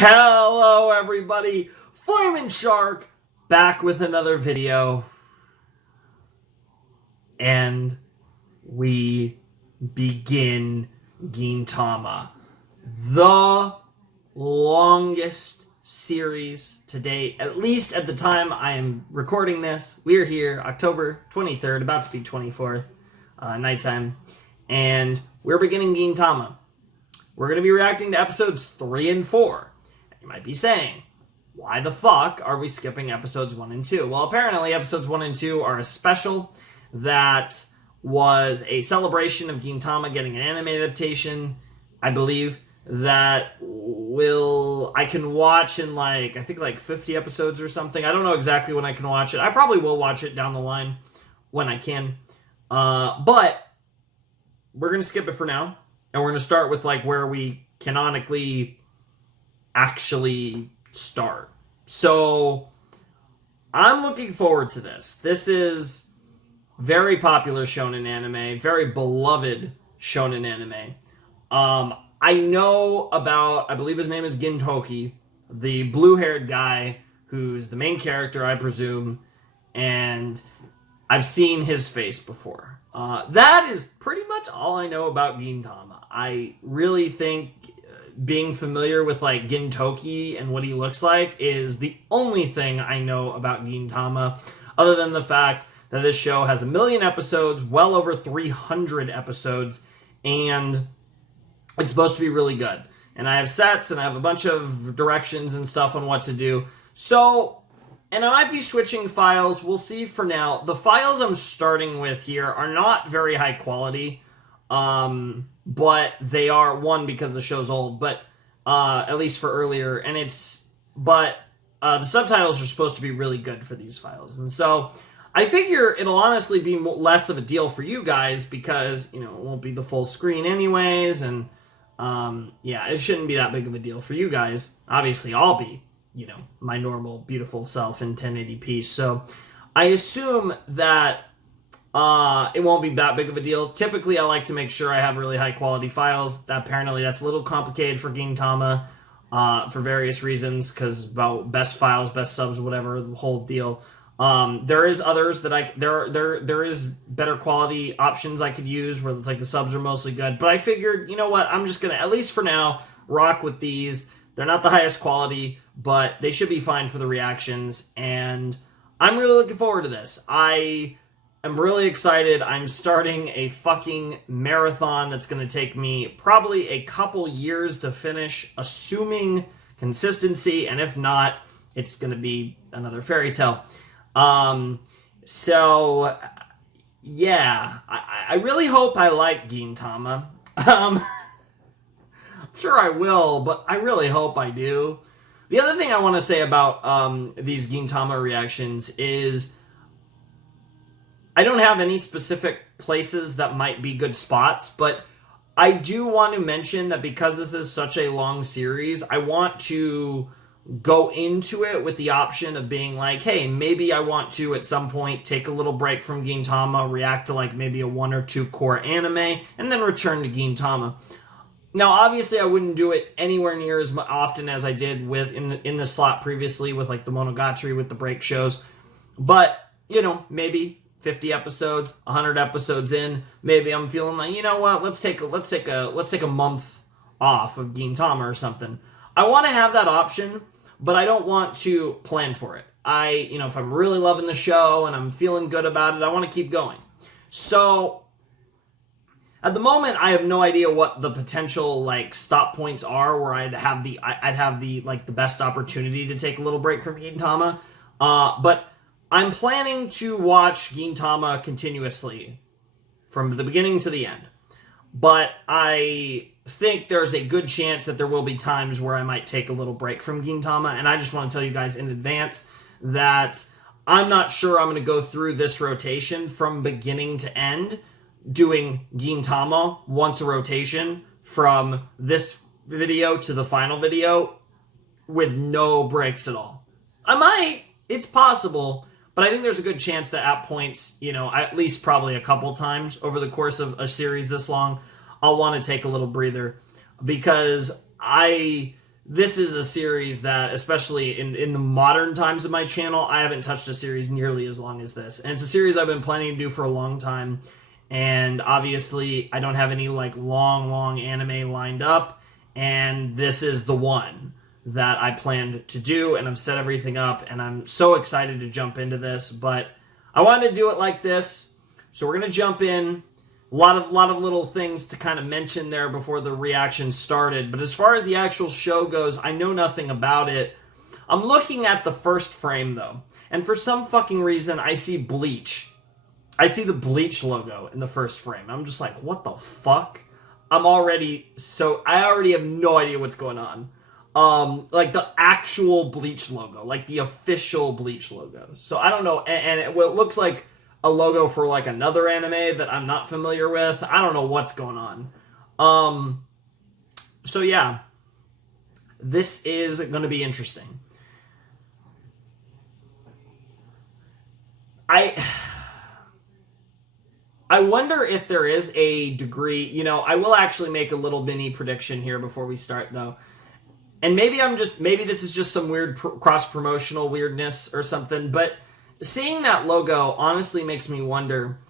Hello everybody, Flamin' Shark back with another video, and we begin Gintama, the longest series to date, at least at the time I am recording this. We're here, October 23rd, about to be 24th, nighttime, and we're beginning Gintama. We're going to be reacting to episodes 3 and 4. You might be saying, why the fuck are we skipping episodes 1 and 2? Well, apparently episodes 1 and 2 are a special that was a celebration of Gintama getting an anime adaptation, I believe, that I can watch in I think 50 episodes or something. I don't know exactly when I can watch it. I probably will watch it down the line when I can. But we're going to skip it for now. And we're going to start with where we canonically actually start. So I'm looking forward to this. This is very popular shonen anime, very beloved shonen anime. I know about, I believe his name is Gintoki, the blue-haired guy who's the main character, I presume, and I've seen his face before. That is pretty much all I know about Gintama. I really think being familiar with Gintoki and what he looks like is the only thing I know about Gintama, other than the fact that this show has 1 million episodes, well over 300 episodes, and it's supposed to be really good. And I have sets, and I have a bunch of directions and stuff on what to do. So, and I might be switching files. We'll see for now. The files I'm starting with here are not very high quality. But they are, one, because the show's old, but at least for earlier, and the subtitles are supposed to be really good for these files. And so I figure it'll honestly be less of a deal for you guys because, it won't be the full screen anyways, and it shouldn't be that big of a deal for you guys. Obviously, I'll be, my normal, beautiful self in 1080p. So I assume that it won't be that big of a deal. Typically, I like to make sure I have really high quality files. Apparently, that's a little complicated for Gintama for various reasons, because about best files, best subs, whatever, the whole deal. There is others that there is better quality options I could use where it's the subs are mostly good. But I figured, you know what, I'm just gonna, at least for now, rock with these. They're not the highest quality, but they should be fine for the reactions, and I'm really looking forward to this. I'm really excited. I'm starting a fucking marathon that's going to take me probably a couple years to finish, assuming consistency, and if not, it's going to be another fairy tale. So, yeah, I really hope I like Gintama. I'm sure I will, but I really hope I do. The other thing I want to say about these Gintama reactions is I don't have any specific places that might be good spots, but I do want to mention that because this is such a long series, I want to go into it with the option of being hey, maybe I want to at some point take a little break from Gintama, react to maybe a 1 or 2 core anime, and then return to Gintama. Now, obviously, I wouldn't do it anywhere near as often as I did with in the slot previously with the Monogatari with the break shows, but maybe 50 episodes, 100 episodes in, maybe I'm feeling you know what, let's take a month off of Gintama or something. I want to have that option, but I don't want to plan for it. If I'm really loving the show and I'm feeling good about it, I want to keep going. So at the moment, I have no idea what the potential stop points are where I'd have the the best opportunity to take a little break from Gintama. But I'm planning to watch Gintama continuously from the beginning to the end. But I think there's a good chance that there will be times where I might take a little break from Gintama, and I just want to tell you guys in advance that I'm not sure I'm going to go through this rotation from beginning to end, doing Gintama once a rotation from this video to the final video with no breaks at all. I might. It's possible. But I think there's a good chance that at points, at least probably a couple times over the course of a series this long, I'll want to take a little breather because this is a series that, especially in the modern times of my channel, I haven't touched a series nearly as long as this. And it's a series I've been planning to do for a long time. And obviously, I don't have any like long anime lined up. And this is the one that I planned to do. And I've set everything up. And I'm so excited to jump into this. But I wanted to do it like this. So we're going to jump in. A lot of little things to kind of mention there before the reaction started. But as far as the actual show goes, I know nothing about it. I'm looking at the first frame, though. And for some fucking reason, I see Bleach. I see the Bleach logo in the first frame. I'm just like, what the fuck? I already have no idea what's going on. Like the actual Bleach logo. Like the official Bleach logo. So I don't know. And it looks like a logo for like another anime that I'm not familiar with. I don't know what's going on. So yeah, this is going to be interesting. I wonder if there is a degree, you know, I will actually make a little mini prediction here before we start though. And maybe this is just some weird cross-promotional weirdness or something, but seeing that logo honestly makes me wonder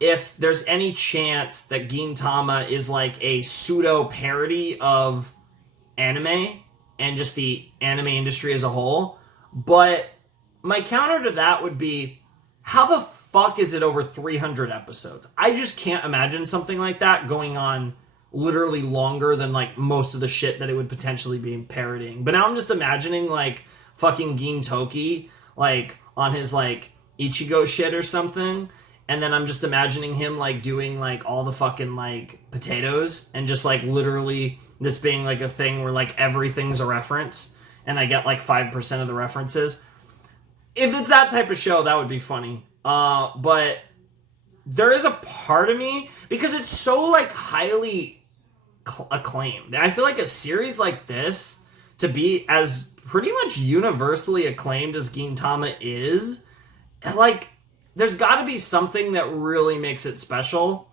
if there's any chance that Gintama is like a pseudo parody of anime and just the anime industry as a whole. But my counter to that would be, how the fuck is it over 300 episodes? I just can't imagine something like that going on literally longer than like most of the shit that it would potentially be parodying. But now I'm just imagining like fucking Gintoki like on his like Ichigo shit or something, and then I'm just imagining him like doing like all the fucking like potatoes and just like literally this being like a thing where like everything's a reference and I get like 5% of the references. If it's that type of show, that would be funny. But there is a part of me, because it's so like highly acclaimed. I feel like a series like this, to be as pretty much universally acclaimed as Gintama is, like, there's got to be something that really makes it special.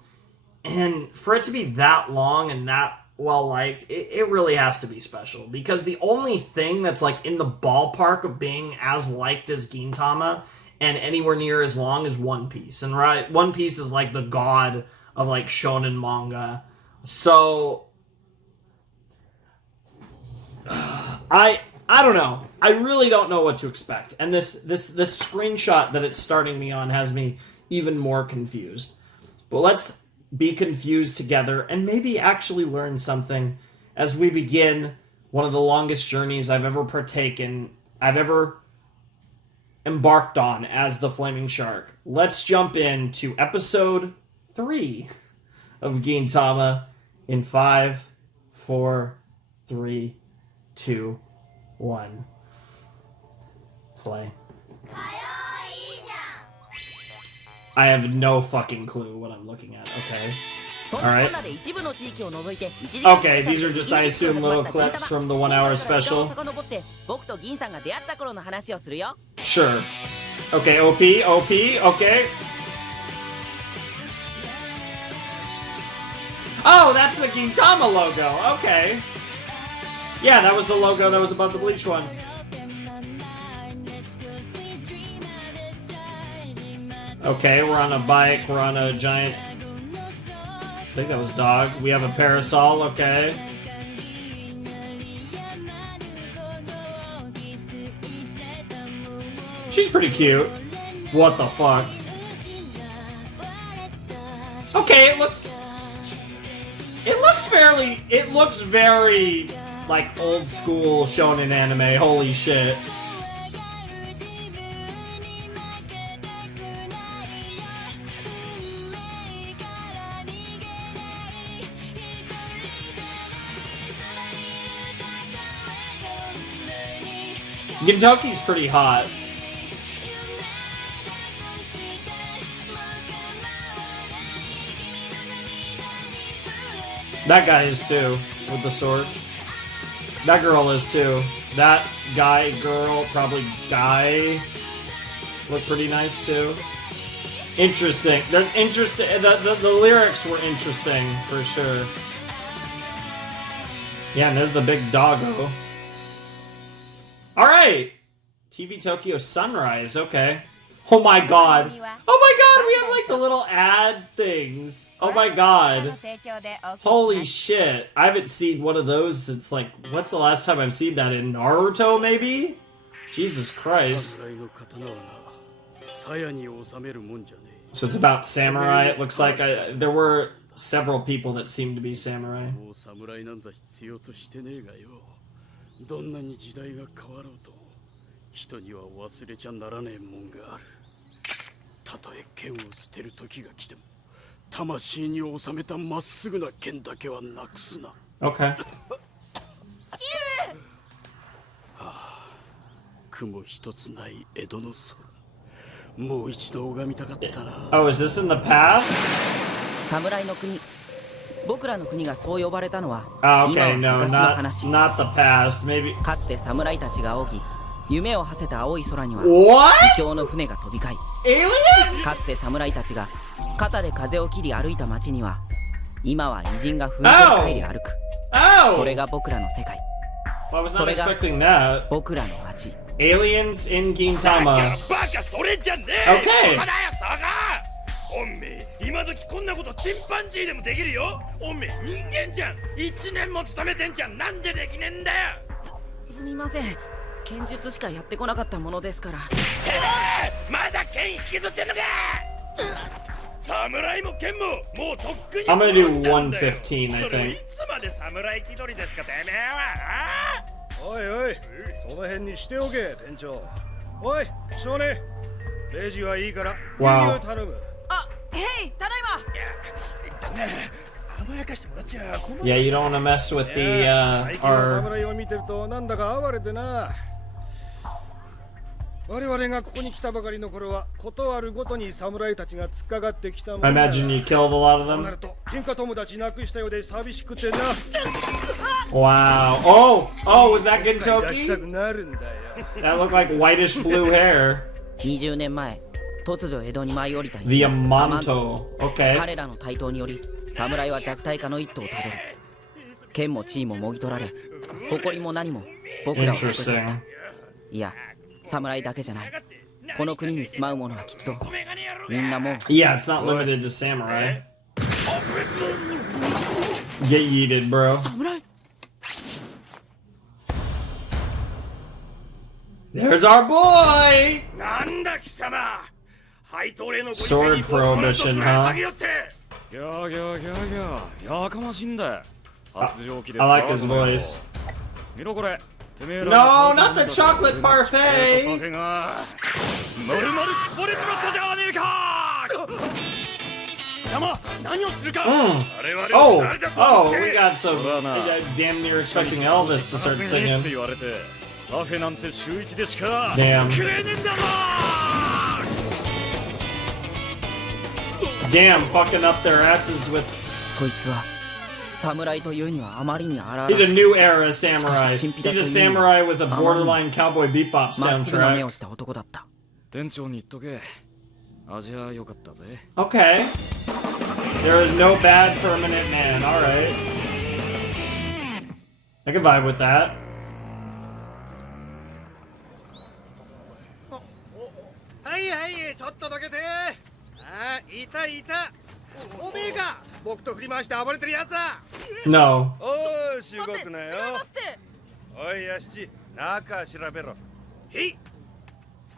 And for it to be that long and that well liked, it really has to be special. Because the only thing that's like in the ballpark of being as liked as Gintama and anywhere near as long is One Piece. And right, One Piece is like the god of like shonen manga. So I don't know. I really don't know what to expect. And this screenshot that it's starting me on has me even more confused. But let's be confused together and maybe actually learn something as we begin one of the longest journeys I've ever embarked on as the Flaming Shark. Let's jump into episode 3 of Gintama in 5, 4, 3, 2, 1. Play. I have no fucking clue what I'm looking at. Okay. Alright. Okay, these are just, I assume, little clips from the 1 hour special. Sure. Okay, OP, okay. Oh, that's the Gintama logo, okay. Yeah, that was the logo that was above the Bleach one. Okay, we're on a bike, we're on a giant... I think that was dog. We have a parasol, okay. She's pretty cute. What the fuck? Okay, it looks very like old school shonen anime. Holy shit. Gintoki's pretty hot. That guy is too, with the sword. That girl is too. That guy, girl, probably guy, look pretty nice too. Interesting. That's interesting. The lyrics were interesting for sure. Yeah, and there's the big doggo. right. TV Tokyo Sunrise. Okay. Oh my god. Oh my god, we have like the little ad things. Oh my god. Holy shit. I haven't seen one of those since like, what's the last time I've seen that? In Naruto, maybe? Jesus Christ. So it's about samurai. It looks like there were several people that seemed to be samurai. 人には忘れちゃならねえもんがある。たとえ剣を捨てる時が来ても、魂に収めたまっすぐな剣だけはなくすな。Okay. 雲一つない江戸の空。もう一度拝みたかったな。Oh, is this in the past? 侍の国。僕らの国がそう呼ばれたのは、Oh, 今 okay, は no, 昔の話。 not the past. Maybe. かつて侍たちが仰ぎ、夢を馳せた青い空には What? 異教の船が飛び交い、 Aliens? かつて侍たちが肩で風を切り歩いた街には、今は偉人が踏んで帰り歩く。 Oh! それが僕らの世界。 Well, I was そ not れが expecting that. 僕らの街。 Aliens in Gintama. バカそれじゃねえ。 Okay. バカだよバカ。おめえ今時こんなことチンパンジーでもできるよ。おめえ人間じゃん。1年も勤めてんじゃん。なんでできねえんだよ。すみません。剣術しかやってこなかったものですから。まだ剣引きずってんのか。侍も剣ももうとっくに。 I'm gonna do 115, I それをい think. つまで侍気取りですかてめえは。おいおい、その辺にしておけ店長。おい少年、レジはいいから Wow. 牛乳頼む。あ、へい、ただいま。甘やかしてもらっちゃ困る。 Yeah, you don't want to mess with the, 最近の our... 侍を見てるとなんだか哀れでな。我々がここに来たばかりの頃はことあるごとに侍たちが突っかかってきたもんだ。 I imagine you killed a lot of そうな them. ると喧嘩友達なくしたようで寂しくてな。 Wow. Oh! Oh, was that 出したく Gintoki? なるんだよ。 That looked like whitish blue hair. 20年前、突如江戸に舞い降りた The アマン Amanto. Okay. 彼らの台頭により侍は弱体化の一途をたどる。剣も地位ももぎ取られ、誇りも何も僕らを捨て去った。 Interesting. いや、侍だけじゃない。この国に住まう者はきっとみんなもう Yeah, it's not limited to samurai. Get yeeted, bro. 侍。 There's our boy! なんだ貴様。配当例のご Sword prohibition, huh? ギャーギャーギャーギャーやかましいんだ。発情期ですか。 I like his voice. 見ろこれ。 No, not the chocolate parfait! パフェがまるまるこぼれちまったじゃねえか。貴様何をするか。 Oh! Oh, we got some... Damn near expecting Elvis to start singing. って言われてパフェなんて週一でしか Damn. 食えねえんだぞ。 Damn, fucking up their asses with... そいつは侍というにはあまりに荒々 He's a しく new era samurai. He's a samurai with a borderline Cowboy Bebop まっすぐな目 soundtrack. をした男だった。店長に言っとけ。味は良かったぜ。 Okay. There is no bad permanent man. Alright. I can vibe with that. はいはい、ちょっとどけて。あ、いたいた。おめえが僕と振り回して暴れてるやつは。 No. おい、し動くなよ。違いますって。おい、やしち、中調べろ。へい。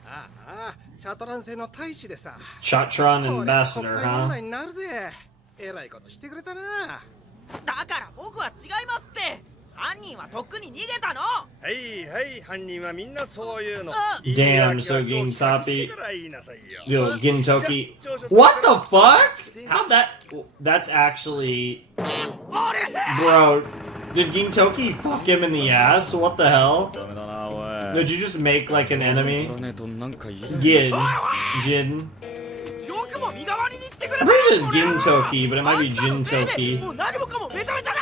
ああ、チャトラン製の大使でさ。 Chatron これ国 ambassador, 際問 huh? 題になるぜ。えらいことしてくれたな。だから僕は違いますって。犯人はとっくに逃げたの。はいはい、犯人はみんなそういうの。 Damn, so Gintoki. 言いなさいよ。 Yo, Gintoki. What the fuck? How'd that... That's actually... Bro, did Gintoki fuck him in the ass? What the hell? ダメだな、おい。 Did you just make like an enemy? ねとなんかいる。 Gin. Jin. よくも身代わりにしてくれ I'm た。 pretty sure it's Gintoki, but it might be も Jintoki. う何もかもめちゃめちゃだ。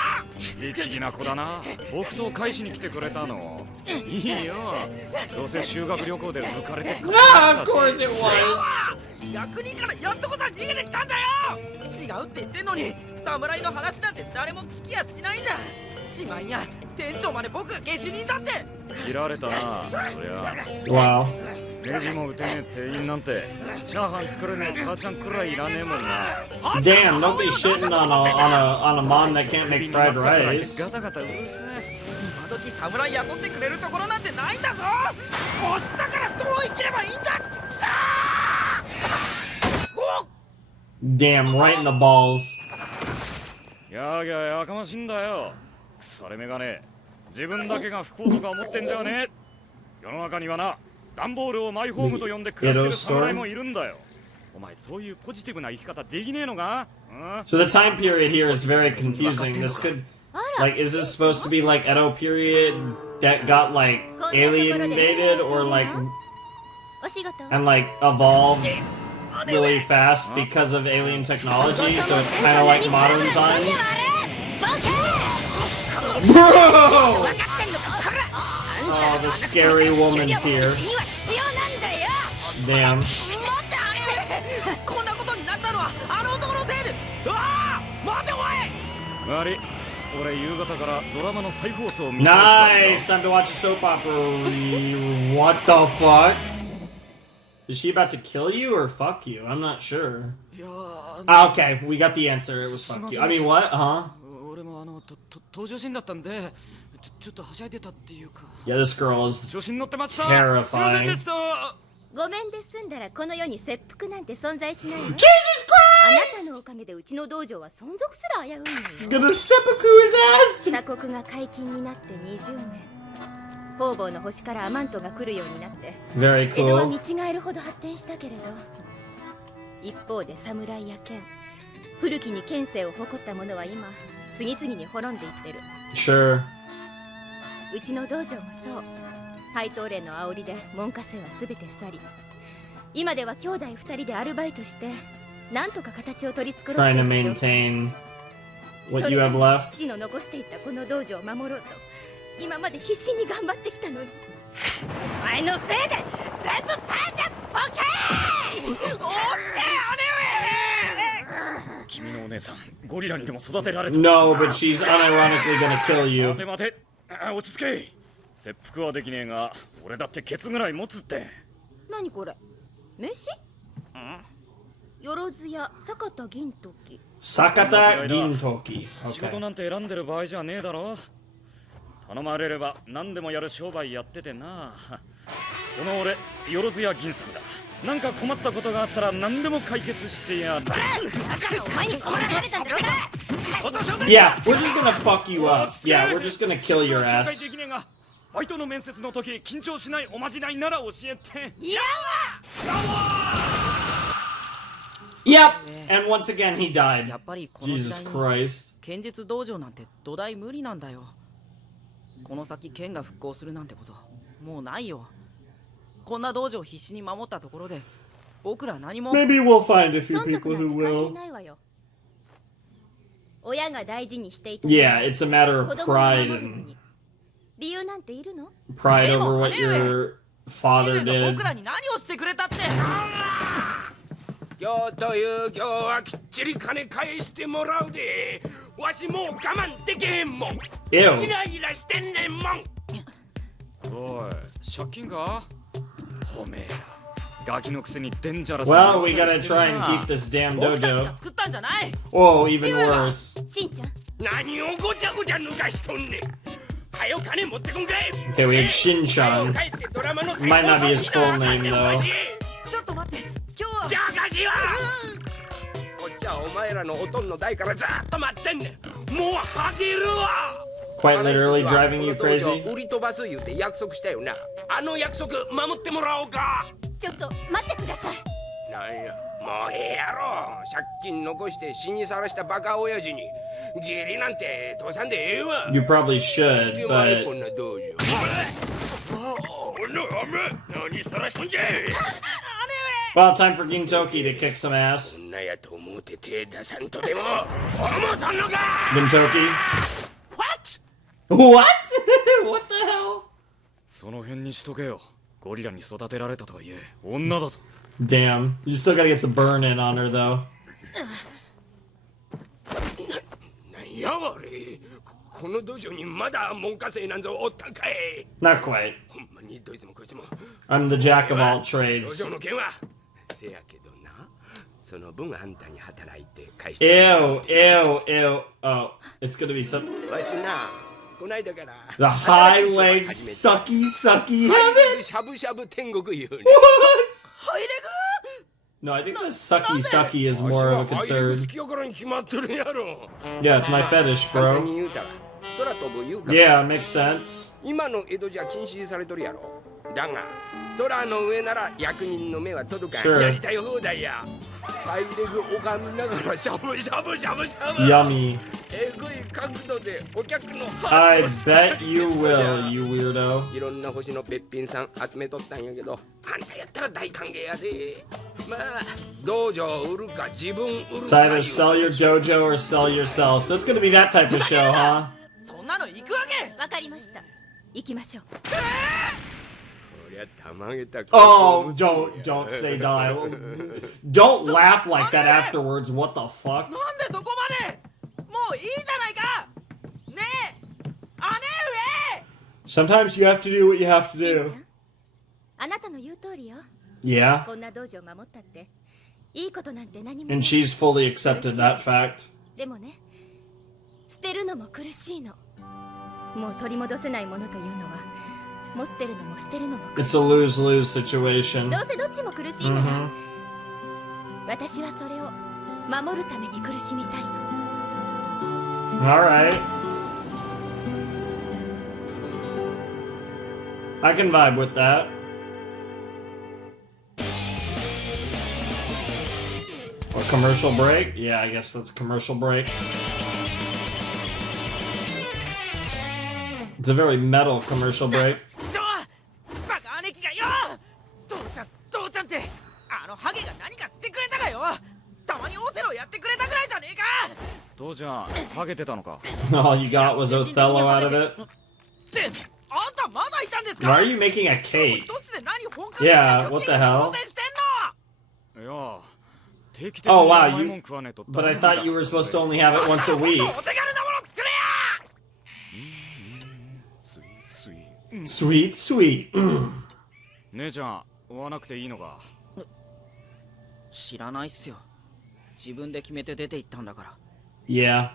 律儀な子だな。僕と返しに来てくれたの。いいよ。どうせ修学旅行で抜かれてっから Ah, of course it was. 役人からやっとこさ逃げてきたんだよ。違うって言ってんのに侍の話なんて誰も聞きやしないんだ。しまいにゃ店長まで僕が下手人だって。切られたな、そりゃ。 Wow. ネジも打てねえ店員なんてチャーハン作れねえ母ちゃんくらいいらねえもんな。 Damn, don't be shitting on a mom that can't make fried rice. ガタガタうるせえ。今時侍雇ってくれるところなんてないんだぞ。押したからどう生きればいいんだ。さあ Damn, right in the balls. やーぎゃーやかましいんだよ。腐れメガネ。自分だけが不幸とか思ってんじゃねえ。世の中にはな、段ボールをマイホームと呼んで暮らしてる侍もいるんだよ。お前そういうポジティブな生き方できねえのか？ So the time period here is very confusing. This could, like, is this supposed to be like Edo period that got like alien invaded or like and like evolved really fast because of alien technology? So it's kind of like modern times. Bro! Oh, the scary woman's here. Damn. こんなことになったのはあの男のせいで。うわあ、待ておい。悪い。俺夕方からドラマの再放送を見てるからな。 Nice! Time to watch a soap opera. What the fuck? Is she about to kill you or fuck you? I'm not sure. Okay, we got the answer. It was fuck you. I mean, what? Huh? 俺も登場シーンだったんでちょっとはしゃいでたっていうか。 Yeah, this girl is 調子に乗ってました。 terrifying. すいませんでした。ごめんで済んだらこの世に切腹なんて存在しないわ。 Jesus あな Christ! たのおかげでうちの道場は存続すら危ういのよ。 Gonna seppuku his ass! 鎖国が解禁になって20年。方々の星からアマントが来るようになって Very 江戸は cool. 見違えるほど発展したけれど、一方で侍や剣、古きに剣聖を誇った者は今次々に滅んでいってる。 Sure. うちの道場もそう。配当連の煽りで門下生は全て去り、今では兄弟2人でアルバイトしてなんとか形を取り繕って Trying to いる状況。 maintain そ what れ you で have も left. 父の残していったこの道場を守ろうと今まで必死に頑張ってきたのに、お前のせいで全部パーじゃボケー。おって姉上。君のお姉さんゴリラにでも育てられた。 No, but she's unironically gonna kill you. 待て待て、落ち着け。切腹はできねえが俺だってケツぐらい持つって。何これ、名刺？よろずや坂田銀時。 Sakata Gintoki. 仕事 Okay. なんて選んでる場合じゃねえだろ。頼まれれば何でもやる商売やっててな。この俺よろずや銀さんだ。なんか困ったことがあったら何でも解決してやる。だからお前にこられたんだろうな。 Yeah, we're just gonna fuck you up. Yeah, we're just gonna kill your 紹介 ass. できねえがバイトの面接の時緊張しないおまじないなら教えて。いらんわ。 Yep, and once again he や died. っぱりこの時 Jesus 代に Christ. 剣術道場なんて土台無理なんだよ。この先剣が復興するなんてこともうないよ。こんな道場を必死に守ったところで僕ら何も。 Maybe we'll find a few 損得 people なん who て関係 will. ないわよ。親が大事にしていた Yeah, it's a matter 子 of 供を守 pride るの and に理由なんているの？ pride Emo, over what your father 父上が did. 僕らに何をしてくれたって。今日という今日はきっちり金返してもらうで。わしもう我慢できへんもん。 Ew. イライラしてんねんもん。おい借金か。おめえらガキのくせにデンジャラス Well, we gotta try and keep this damn 僕たち dojo. が作ったんじゃない。 Oh, even worse. しんちゃん、何をごちゃごちゃ抜かしとんねん。はよ金持ってこんかい。 Okay, we had は Shin-chan. よ帰ってドラマの Might not be his full name, though. ちょっと待って、今日はじゃあかしはこっちはお前らのおとんの代からずっと待ってんねん。もう果てるわ。 Quite literally driving you この道場 crazy. 売り飛ばす言うて約束したよな。あの約束守ってもらおうか。ちょっと待ってください。なんやもうええやろ。借金残して死にさらしたバカ親父に義理なんて父さんでええわ。 You probably should, 手前 but こんな道場。何さらしとんじゃい。 well, time for Gintoki to kick some ass. 女やと思うて手出さんとでも思うとんのか。 Gintoki. What? What? What the hell? その辺にしとけよ。ゴリラに育てられたとはいえ女だぞ。 Damn. You still gotta get the burn in on her, though. なんやわれ。ここの道場にまだ門下生なんぞおったんかい。 Not quite. ほんまにどいつもこいつも I'm the jack of all 道 trades. 場の件はせやけどな、その分あんたに働いて返しても Ew, ew, ew. Oh, it's gonna be some らうわしな、こないだから the high leg sucky sucky ハイ heaven. レグしゃぶしゃぶ天国言うね。 What? ハイレ No, I think the sucky sucky is わし more は of a ハイレグ concern. 好きやからに決まってるやろ。 Yeah, it's my fetish, 簡単 bro. に言うたら空飛ぶ言うか Yeah, makes sense. 今の江戸じゃ禁止されとるやろ。だが空の上なら役人の目は届かん、 Sure. やりたい放題や。ハイレグ拝みながらしゃぶしゃぶしゃぶしゃぶ Yummy. えぐい角度でお客の I ハートを bet you will, you weirdo. いろんな星のべっぴんさん集めとったんやけど、あんたやったら大歓迎やで。まあ道場売るか自分売る It's か either sell your dojo or sell yourself. So it's gonna be that type of show, huh? そんなの行くわけ。わかりました。行きましょう。こりゃたまげた Oh, don't say die. Don't laugh like that afterwards. What the fuck? なんでそこまで。もういいじゃないか。ねえ、姉上。 Sometimes you have to do what you have to しんちゃ do. ん、あなたの言う通りよ。 Yeah, こんな道場守ったっていいことなんて何もな and い。 she's fully accepted that fact. でもね、捨てるのも苦しいの。もう取り戻せないものというのは持ってるのも捨てるのも苦し It's い。 a lose-lose situation. どうせどっちも苦しいなら、 Mhm. 私はそれを守るために苦しみたいの。 All right. I can vibe with that. Or commercial break? Yeah, I guess that's commercial break. It's a very metal commercial break. ちょ、バカ姉貴がよ。父ちゃんってあのハゲが何かしてくれたかよ。たまにオセロやってくれたぐらいじゃねえか。父ちゃんハゲてたのか。 All you got was Othello out of it. ってあんたまだいたんですか。 Why are you making a cake? 一つで何本格的な Yeah, クッ what キ the ング hell? 挑戦してんの。いや定期的に Oh, wow, 甘い you- もん食わねえと But I thought you were supposed to only have it once a week. お手軽なもの作れや。スイスイ Sweet, sweet. Mm. 姉ちゃん追わなくていいのか。知らないっすよ。自分で決めて出て行ったんだから。 Yeah.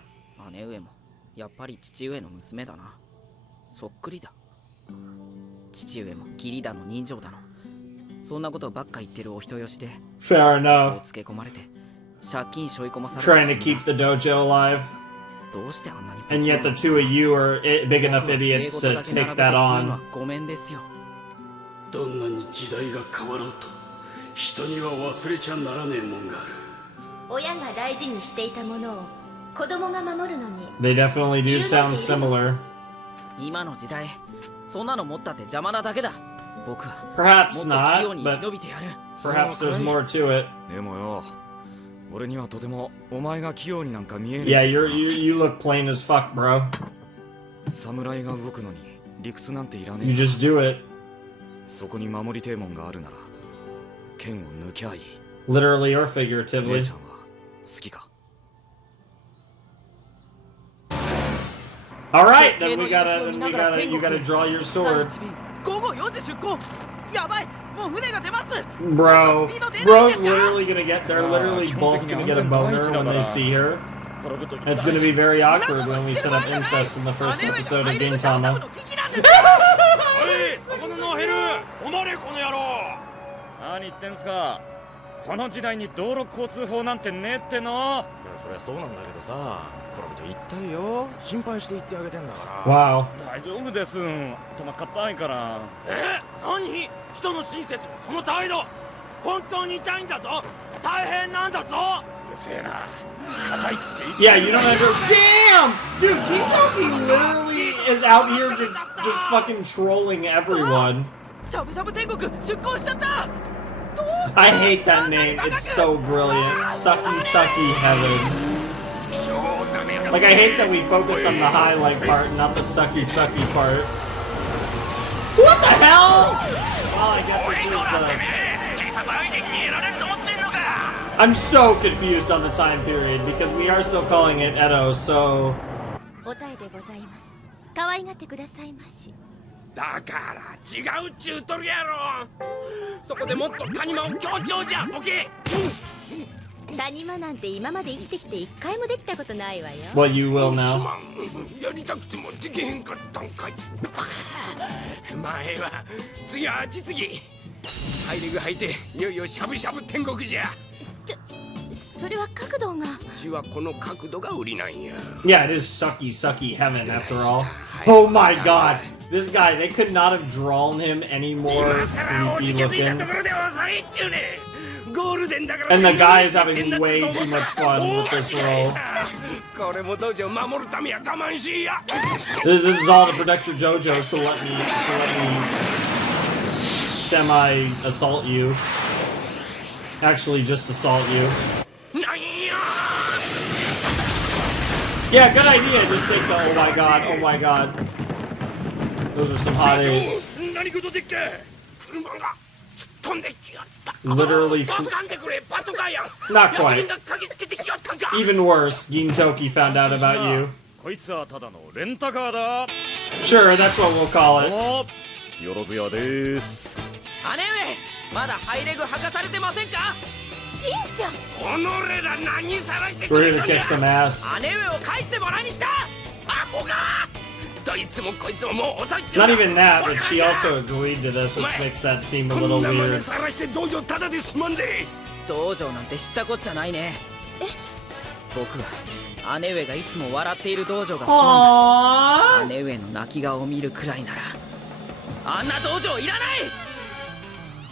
姉上もやっぱり父上の娘だな。そっくりだ。父上も義理だの人情だの、そんなことばっか言ってるお人よしで Fair そこ enough. をつけ込まれて借金背負い込まされ Trying to て keep the dojo alive. どうしてあんなに And yet the two of you are big enough idiots to take that on. ごめんですよ。どんなに時代が変わろうと人には忘れちゃならねえもんがある。親が大事にしていたものを子供が守るのに They definitely do sound similar. 今の時代そんなの持ったって邪魔なだけだ。僕は Perhaps もっと器用 not, に生き but 延びてやる。 perhaps there's more to it. でもよ俺にはとてもお前が器用になんか見えね Yeah, え。 you look plain as fuck, bro. 侍が動くのに理屈なんていらね You えさ。 just do it. そこに守りてえもんがあるなら剣を抜きゃいい。 Literally or 姉 figuratively. ちゃんは好きか。 Alright, then you gotta draw your sword. 午後4時出港。やばい、もう船が出ます。 Bro, bro's literally gonna get, they're literally both gonna get a boner when they see her. And it's gonna be very awkward when we set up incest in the first episode of Gintama. おいそこのノーヘルおまれこの野郎。何言ってんすか。この時代に道路交通法なんてねえっての。いやそりゃそうなんだけどさ、これと言ったいよ。心配して言ってあげてんだから。 Wow. 大丈夫です。頭硬いから。何人の親切その態度本当に痛いんだぞ大変なんだぞうるせえな。硬いって言 Yeah, you don't understand. Damn! Dude, Kinkoki literally is out here just fucking trolling everyone. しゃぶしゃぶ天国出港しちゃった。 I hate that name. It's so brilliant. Sucky, sucky heaven. Like, I hate that we focused on the highlight part, not the sucky, sucky part. What the hell? Oh, I guess this is the... 警察相手に逃げられると思ってんのか I'm so confused on the time period because we are still calling it Edo, so... 答えでございます。可愛がってくださいまし。だから違うっちゅうとるやろ。そこでもっと谷間を強調じゃボケ。谷間なんて今まで生きてきて一回もできたことないわよ。 What you will す now. まん、やりたくてもできへんかったんかい。前は次は実技ハイレグ履いていよいよしゃぶしゃぶ天国じゃ。それは角度が。うちはこの角度が売りなんや。 Yeah, it is sucky, sucky heaven after all. Oh my god. This guy, they could not have drawn him any more 今さらお creepy じけづいた looking. ところで遅いっちゅうね。ゴールデンだから。 And the guy is having way too much fun with this role. これも道場を守るためや我慢しいや。 This is all to protect your JoJo, so let me semi-assault you. Actually, just assault you. なんや。 Yeah, good idea. Just take the. Oh my god. Oh my god. Those are some hot apes. 何事でっけ。車が突っ込んできよった。 Literally. どかんでくれパトカーやん。 Not quite. 役人が嗅ぎつけてきよったんか。 Even worse, Gintoki found out about you. こいつはただのレンタカーだ。 Sure, that's what we'll call ど it. うもよろずやです。姉上まだハイレグ履かされてませんか。しんちゃん。己ら何さらしてく We're れ here た to んじ kick ゃ。 some ass. 姉上を返してもらいに来た。アホが。どいつもこいつももう遅いっちゅう Not な。 even that, but she also agreed to this, which makes that seem a こ little んなまで weird. さらして道場ただですまんで。道場なんて知ったこっちゃないね。僕は姉上がいつも笑っている道場が好きなんだ。 Aww. 姉上の泣き顔を見るくらいならあんな道場いらない。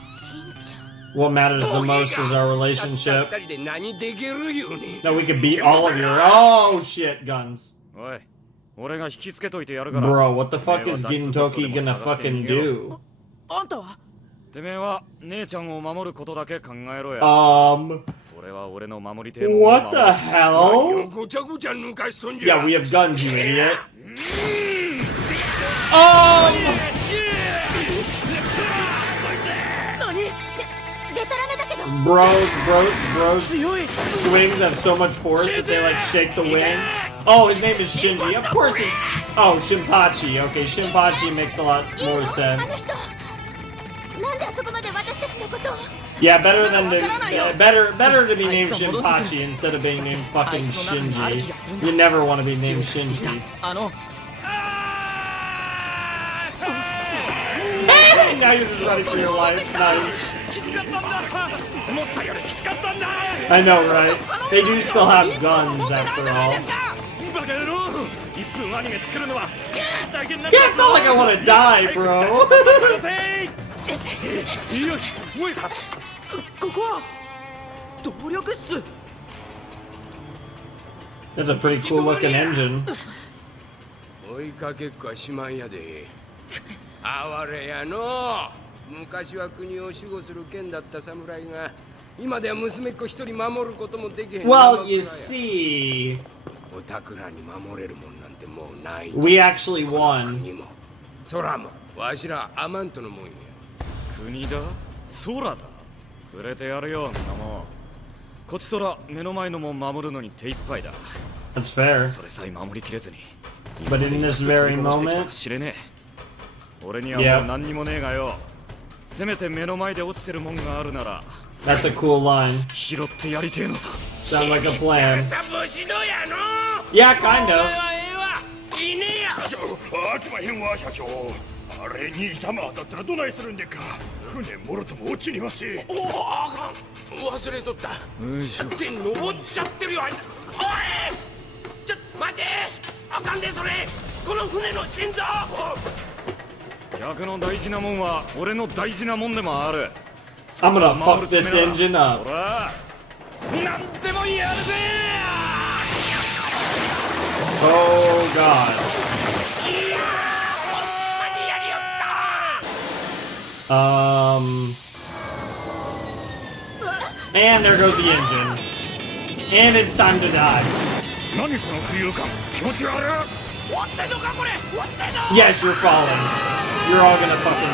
しんちゃん。 What matters the most is our た relationship. った二人で何できるよね。 No, we could beat all of your. Oh shit, guns. おい、俺が引きつけといてやるから。 Bro, what the fuck is Gintoki gonna fucking do? あんたはてめえは姉ちゃんを守ることだけ考えろや。俺は俺の守りてえもんを What 守 the る。hell? ごちゃごちゃ抜かしとんじゃ。 Yeah, we have guns, you idiot. Oh! 何。でたらめだけど。 Bros swings have so much force that they like shake the wing. Oh, his name is Shinji. Of course he. Oh, Shinpachi. Okay, Shinpachi makes a lot いいの more あ sense. の人。なんであそこまで私たちのことを。 Yeah, better than better to be named Shinpachi instead of being named fucking Shinji. You never want to be named Shinji. あの Now you're just running for your life. Nice. きつかったんだ。思ったよりきつかったんだ。 I know, right? They do still have guns after all. バカ野郎。1分アニメ作るのはすげえ大変なん Yeah, it's not like I want to die, bro. よし、もういいか。ここは動力室。 That's a pretty cool looking engine. 追いかけっこはしまんやで。哀れやの。昔は国を守護する剣だった侍が今では娘っ子一人守ることもできへん。 Well, you see, おたくらに守れるもんなんてもうない。 we actually won. 国も空もわしらアマントのもんや。国だ、空だ。触れてやるよ、んなもん。こっち空、目の前のもん守るのに手一杯だ。 That's fair. それさえ守りきれずに。 But in this very 今までやつ飛び込みしてきたか moment, 知れねえ。俺にはもう何にもねえがよ。せめて目の前で落ちてるもんがあるなら that's a cool line. 拾ってやりてえのさ。 Sound like a plan. 武士道やの。 Yeah, kind お前 of. はええわ。いねえや。飽きまへんわ社長。あれに弾当たったらどないするんでっか。船もろとも落ちにはせ。おお、あかん。忘れとった。よいしょ。で登っちゃってるよあいつ。おい。ちょ待て。あかんでそれ。この船の心臓。客の大事なもんは俺の大事なもんでもある。 I'm gonna fuck this engine ほ up. ら、なんでもやるぜ。 Oh god. 間にやりよった。 And there goes the engine. And it's time to die. 何この浮遊感。気持ち悪い。落ちてんのかこれ。落ちてんの。 Yes, you're falling. You're all gonna fucking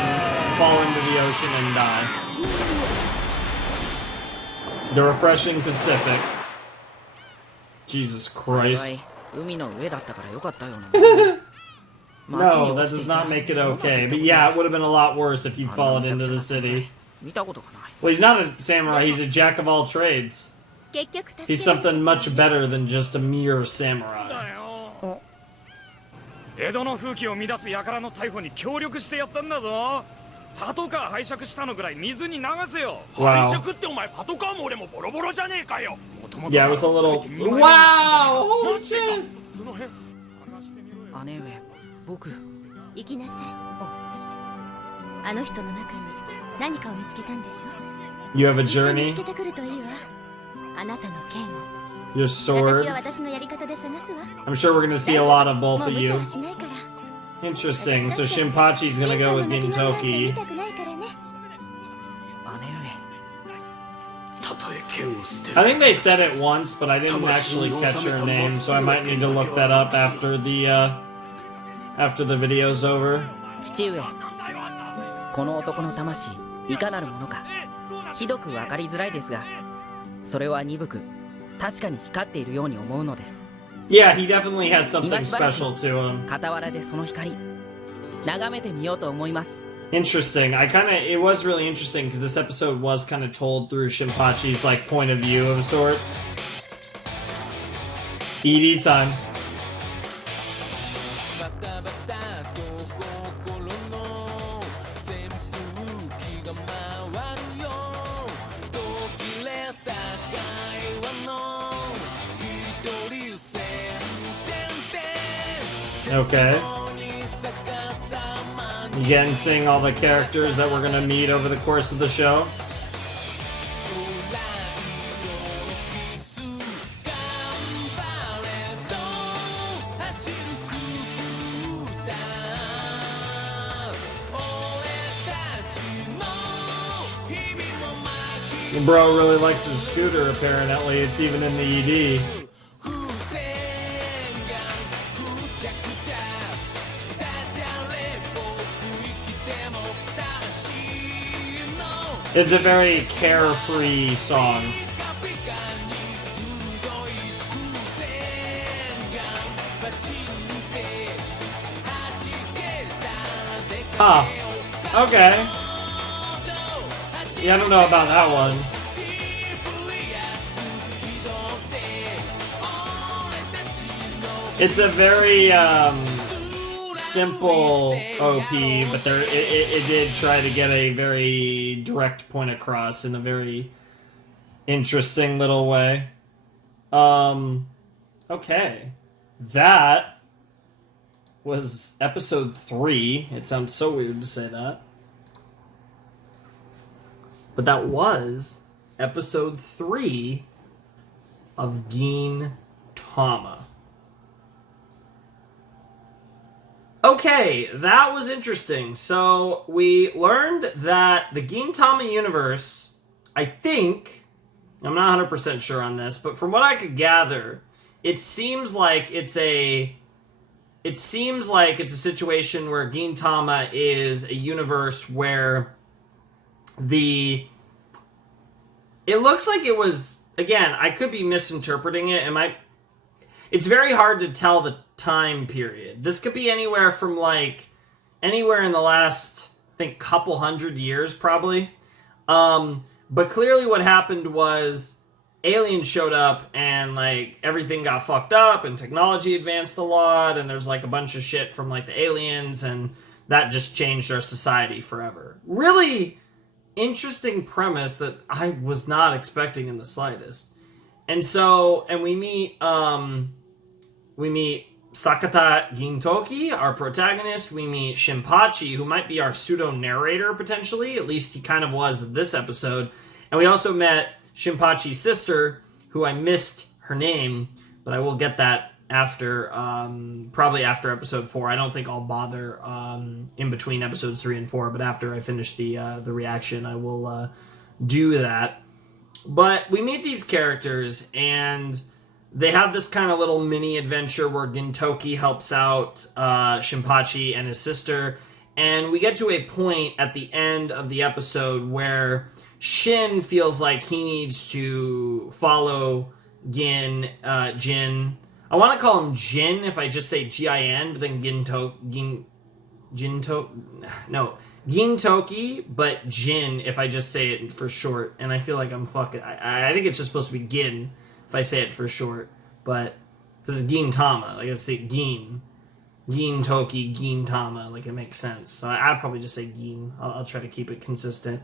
fall into the ocean and die. The refreshing Pacific. Jesus 幸い Christ. 海の上だったからよかったような No, that does not make it okay. But yeah, it would have been a lot worse if you'd fallen into the city. 見たことがない Well, he's not a samurai, he's a jack of all trades. 結局助け He's られちゃった something んだ much better than just a mere samurai. だよ江戸の風紀を乱す輩の逮捕に協力してやったんだぞ。パトカー拝借したのぐらい水に流せよ。 拝 Wow. 借ってお前パトカーも俺もボロボロじゃねえかよ。 Yeah, it was a little... Wow! Holy shit! その辺探してみろよ。姉上僕行きなさい。あの人の中に何かを見つけたんでしょ。 You have a いっぺん見 journey? つけてくるといいわ。あなたの剣を。 Your 私 sword? は私のやり方で探すわ。 I'm sure we're gonna see a lot of も both う of 無 you. 茶はしないから。 Interesting. 私 So だって Shinpachi's しん gonna ちゃん go の with 泣き声なんて見 Gintoki. たくないからね。姉上たとえ剣を捨てる I think they said it once, but I didn't actually catch her name, so I might need to look that up after the video's over. 父上この男の魂いかなるものかひどく分かりづらいですがそれは鈍く確かに光っているように思うのです Yeah, he definitely has something special to him. 傍らでその光眺めてみようと思います Interesting. It was really interesting because this episode was kind of told through Shinpachi's like point of view of sorts. ED time. バタバタと心の扇風機が回るよ途切れた会話の一人線 Okay. Again, seeing all the characters that we're gonna meet over the course of the show. Bro really likes his scooter, apparently. It's even in the ED. It's a very carefree song. Huh. Okay. Yeah, I don't know about that one. It's a very simple OP, but it did try to get a very direct point across in a very interesting little way. Okay. That was episode 3. It sounds so weird to say that. But that was episode 3 of Gintama. Okay, that was interesting. So we learned that the Gintama universe, I think, I'm not 100% sure on this, but from what I could gather, it seems like it's a situation where Gintama is a universe where it looks like it was, again, I could be misinterpreting it. It's very hard to tell the time period. This could be anywhere from anywhere in the last, I think, couple hundred years probably. But clearly what happened was aliens showed up and everything got fucked up and technology advanced a lot and there's a bunch of shit from the aliens and that just changed our society forever. Really interesting premise that I was not expecting in the slightest. And we meet Sakata Gintoki, our protagonist. We meet Shinpachi, who might be our pseudo-narrator, potentially. At least he kind of was in this episode. And we also met Shinpachi's sister, who I missed her name, but I will get that after, probably after episode 4. I don't think I'll bother in between episodes 3 and 4, but after I finish the reaction, I will do that. But we meet these characters, and they have this kind of little mini adventure where Gintoki helps out Shinpachi and his sister, and we get to a point at the end of the episode where Shin feels like he needs to follow Jin I want to call him Jin if I just say Gin, but then Gintoki, but Jin if I just say it for short. And I feel like I'm fucking... I think it's just supposed to be Gin if I say it for short. But, because it's Gintama. Like, I say Gin. Gintoki, Gintama. Like, it makes sense. So I'd probably just say Gin. I'll try to keep it consistent.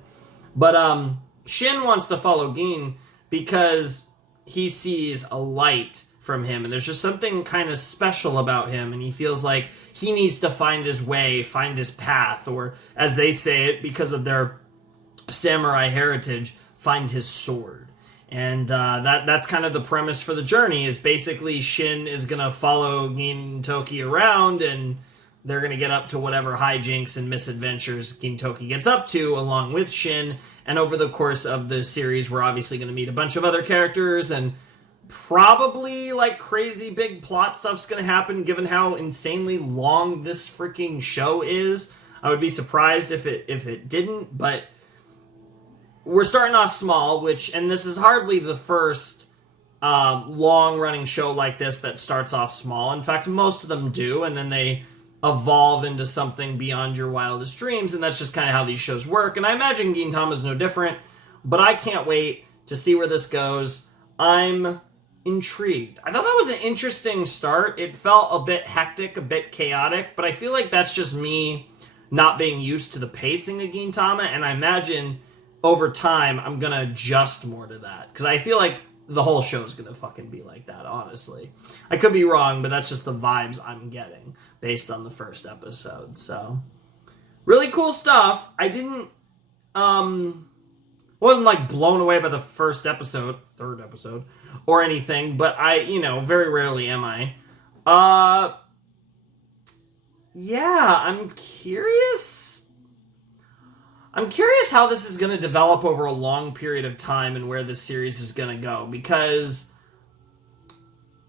But, Shin wants to follow Gin because he sees a light from him, and there's just something kind of special about him, and he feels like he needs to find his way, find his path, or as they say it, because of their samurai heritage, find his sword. And that's kind of the premise for the journey, is basically Shin is going to follow Gintoki around, and they're going to get up to whatever hijinks and misadventures Gintoki gets up to along with Shin. And over the course of the series, we're obviously going to meet a bunch of other characters, and probably like crazy big plot stuff's going to happen given how insanely long this freaking show is. I would be surprised if it didn't, but we're starting off small, and this is hardly the first long-running show like this that starts off small. In fact, most of them do, and then they evolve into something beyond your wildest dreams, and that's just kind of how these shows work. And I imagine Gintama is no different, but I can't wait to see where this goes. I'm intrigued. I thought that was an interesting start. It felt a bit hectic, a bit chaotic, but I feel like that's just me not being used to the pacing of Gintama, and I imagine over time I'm gonna adjust more to that, because I feel like the whole show's gonna fucking be like that, honestly. I could be wrong, but that's just the vibes I'm getting based on the first episode. So really cool stuff. I didn't wasn't like blown away by the third episode or anything, but I, very rarely am I. Yeah, I'm curious how this is going to develop over a long period of time and where this series is going to go, because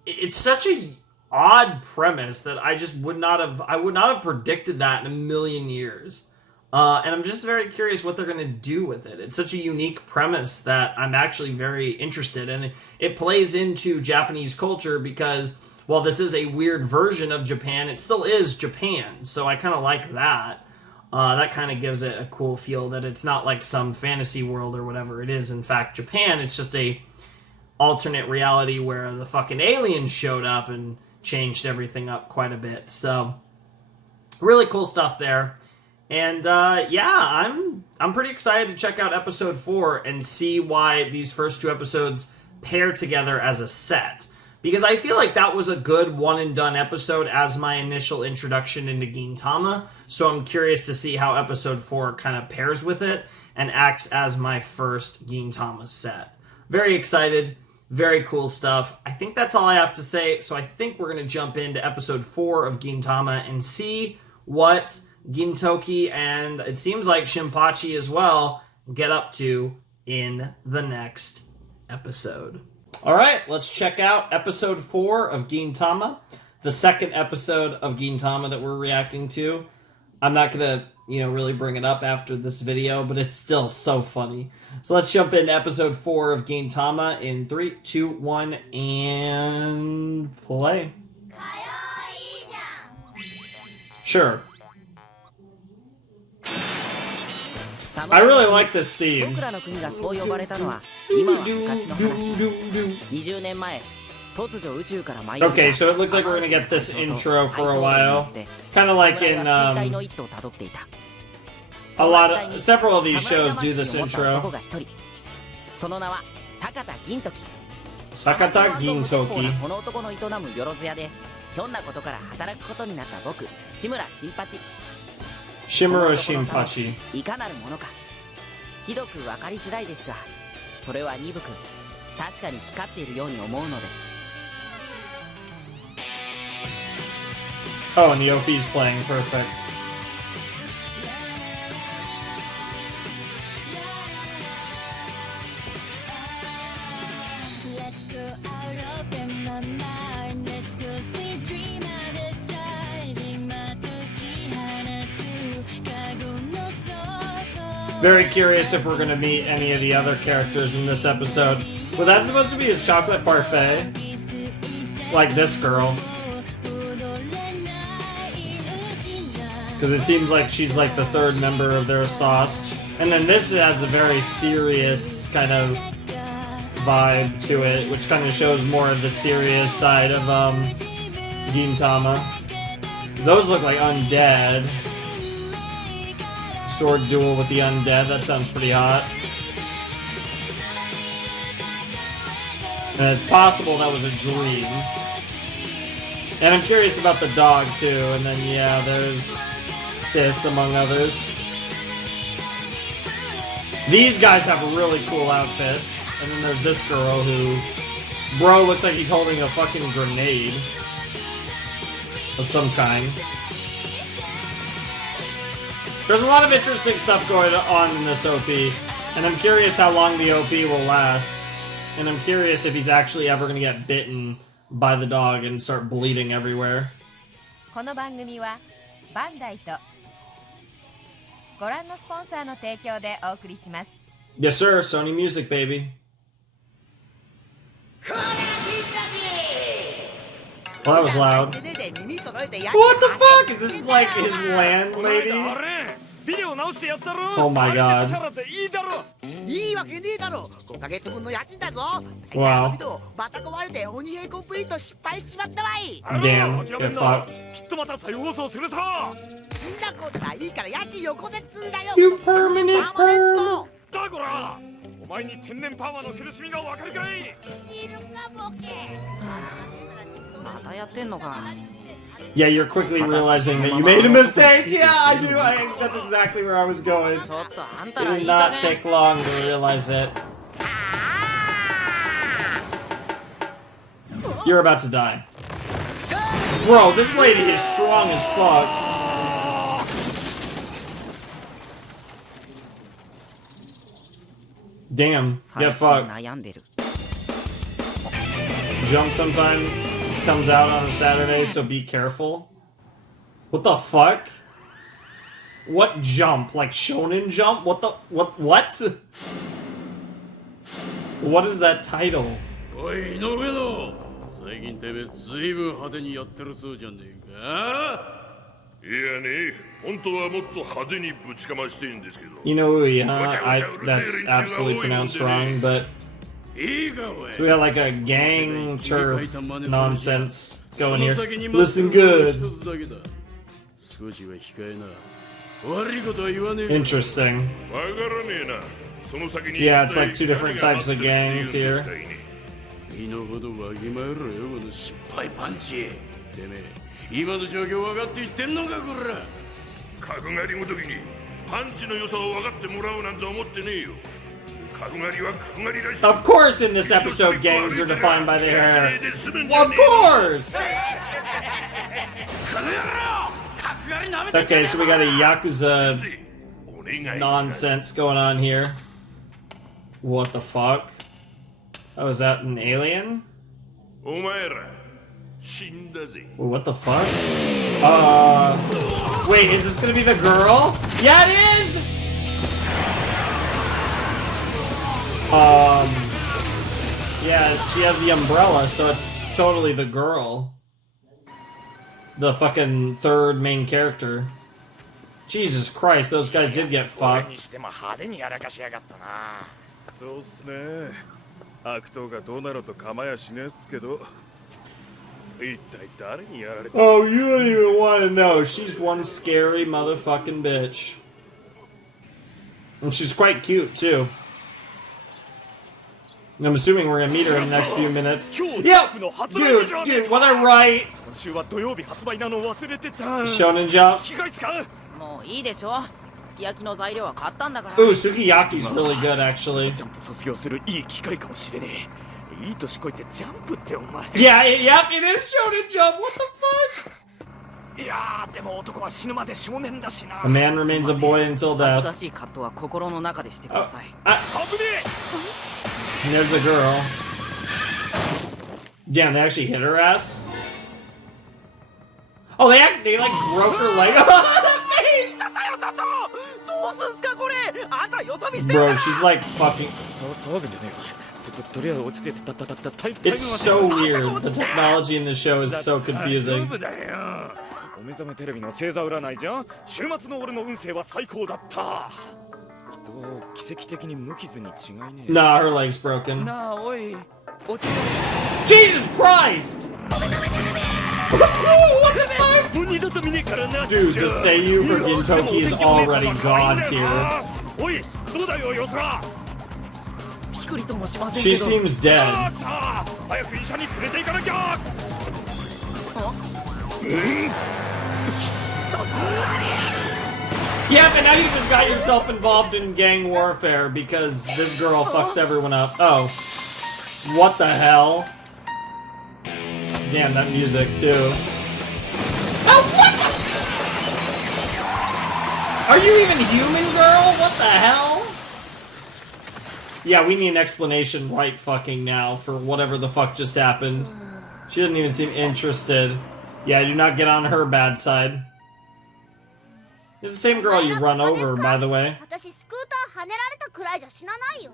it's such a odd premise that I would not have predicted that in a million years. And I'm just very curious what they're going to do with it. It's such a unique premise that I'm actually very interested in. It plays into Japanese culture because, while this is a weird version of Japan, it still is Japan. So I kind of like that. That kind of gives it a cool feel that it's not like some fantasy world or whatever. It is, in fact, Japan. It's just a alternate reality where the fucking aliens showed up and changed everything up quite a bit. So really cool stuff there. And yeah, I'm pretty excited to check out episode 4 and see why these first 2 episodes pair together as a set. Because I feel like that was a good one-and-done episode as my initial introduction into Gintama. So I'm curious to see how episode 4 kind of pairs with it and acts as my first Gintama set. Very excited. Very cool stuff. I think that's all I have to say. So I think we're going to jump into episode 4 of Gintama and see what Gintoki and it seems like Shinpachi as well get up to in the next episode. All right, let's check out episode 4 of Gintama, the second episode of Gintama that we're reacting to. I'm not gonna, really bring it up after this video, but it's still so funny. So let's jump into episode 4 of Gintama in 3, 2, 1, and play. Sure. I really like this theme. 僕らの国がそう呼ばれたのは今は昔の話。20年前、突如宇宙から舞い降りた Okay, so it looks like we're gonna get this intro for a while. Kind of like in several of these shows do this intro. その名は坂田銀時。 Sakata Gintoki. この男の営むよろず屋でひょんなことから働くことになった僕、志村新八。 Shimura Shinpachi. いかなるものかひどく分かりづらいですが、それは鈍く確かに光っているように思うのです。 Oh, and the OP's playing. Perfect. Very curious if we're going to meet any of the other characters in this episode. Well, that's supposed to be his chocolate parfait. like this girl. Because it seems like she's like the third member of their sauce. And then this has a very serious kind of vibe to it, which kind of shows more of the serious side of Gintama. Those look like undead. Sword duel with the undead, that sounds pretty hot. And it's possible that was a dream. And I'm curious about the dog too, and then yeah, there's Sis among others. These guys have really cool outfits. And then there's this girl who... Bro looks like he's holding a fucking grenade. Of some kind. There's a lot of interesting stuff going on in this OP. And I'm curious how long the OP will last. And I'm curious if he's actually ever going to get bitten by the dog and start bleeding everywhere. この番組はバンダイとご覧のスポンサーの提供でお送りします。 Yes, sir. Sony Music, baby. Well, that was loud. What the fuck? Is this like his landlady? Oh my god. Wow. Damn, get fucked. You permanent perm. お前に天然パーマの苦しみがわかるかい。またやってんのか。 Yeah, you're quickly realizing that you made a mistake. Yeah, I knew. That's exactly where I was going. It did not take long to realize it. You're about to die. Bro, this lady is strong as fuck. Damn, get fucked. Jump sometime. This comes out on a Saturday, so be careful. What the fuck? What jump? Like Shonen Jump? What the... What? What is that title? おい、井上の最近てめえずいぶん派手にやってるそうじゃねえか。いやね、本当はもっと派手にぶちかましていいんですけど。You know, that's absolutely pronounced wrong, but so we got like a gang turf nonsense going here. Listen good. Interesting. Yeah, it's like two different types of gangs here. Of course, in this episode, gangs are defined by their hair. Well, of course! Okay, so we got a Yakuza nonsense going on here. What the fuck? Oh, is that an alien? Well, what the fuck? Wait, is this gonna be the girl? Yeah, it is! Yeah, she has the umbrella, so it's totally the girl. The fucking third main character. Jesus Christ, those guys did get fucked. そうっすね。悪党がどうなろうと構やしねえっすけど。一体誰にやられた？ Oh, you don't even want to know. She's one scary motherfucking bitch. And she's quite cute, too. And I'm assuming we're gonna meet her in the next few minutes. Yep! Dude, was I right? Shonen Jump. Ooh, Sukiyaki's really good, actually. Yeah, yep, it is Shonen Jump. What the fuck? A man remains a boy until death. And there's the girl. Damn, they actually hit her ass? Oh, they like broke her leg. Bro, she's like fucking... とりあえず落ち着いてタイム It's so weird. The technology in the show is so 大丈 confusing. 夫だよ。お目覚めテレビの星座占いじゃん。週末の俺の運勢は最高だった。きっと奇跡的に無傷に違いねえ。 Nah, her leg's broken. なあおい、落ち Jesus Christ! What the fuck? もう二度と見ねえからな。 Dude, the Seiyu for Gintoki is already god tier. おい、どうだよ、よそら。ピクリともしません She けど seems さ dead. あさあ、早く医者に連れて行かなきゃ。Yeah, but now you just got yourself involved in gang warfare because this girl fucks everyone up. Oh. What the hell? Damn, that music too. Oh, what the? Are you even human, girl? What the hell? Yeah, we need an explanation right fucking now for whatever the fuck just happened. She doesn't even seem interested. Yeah, do not get on her bad side. It's the same girl you run over, by the way. 私スクーター跳ねられたくらいじゃ死なないよ。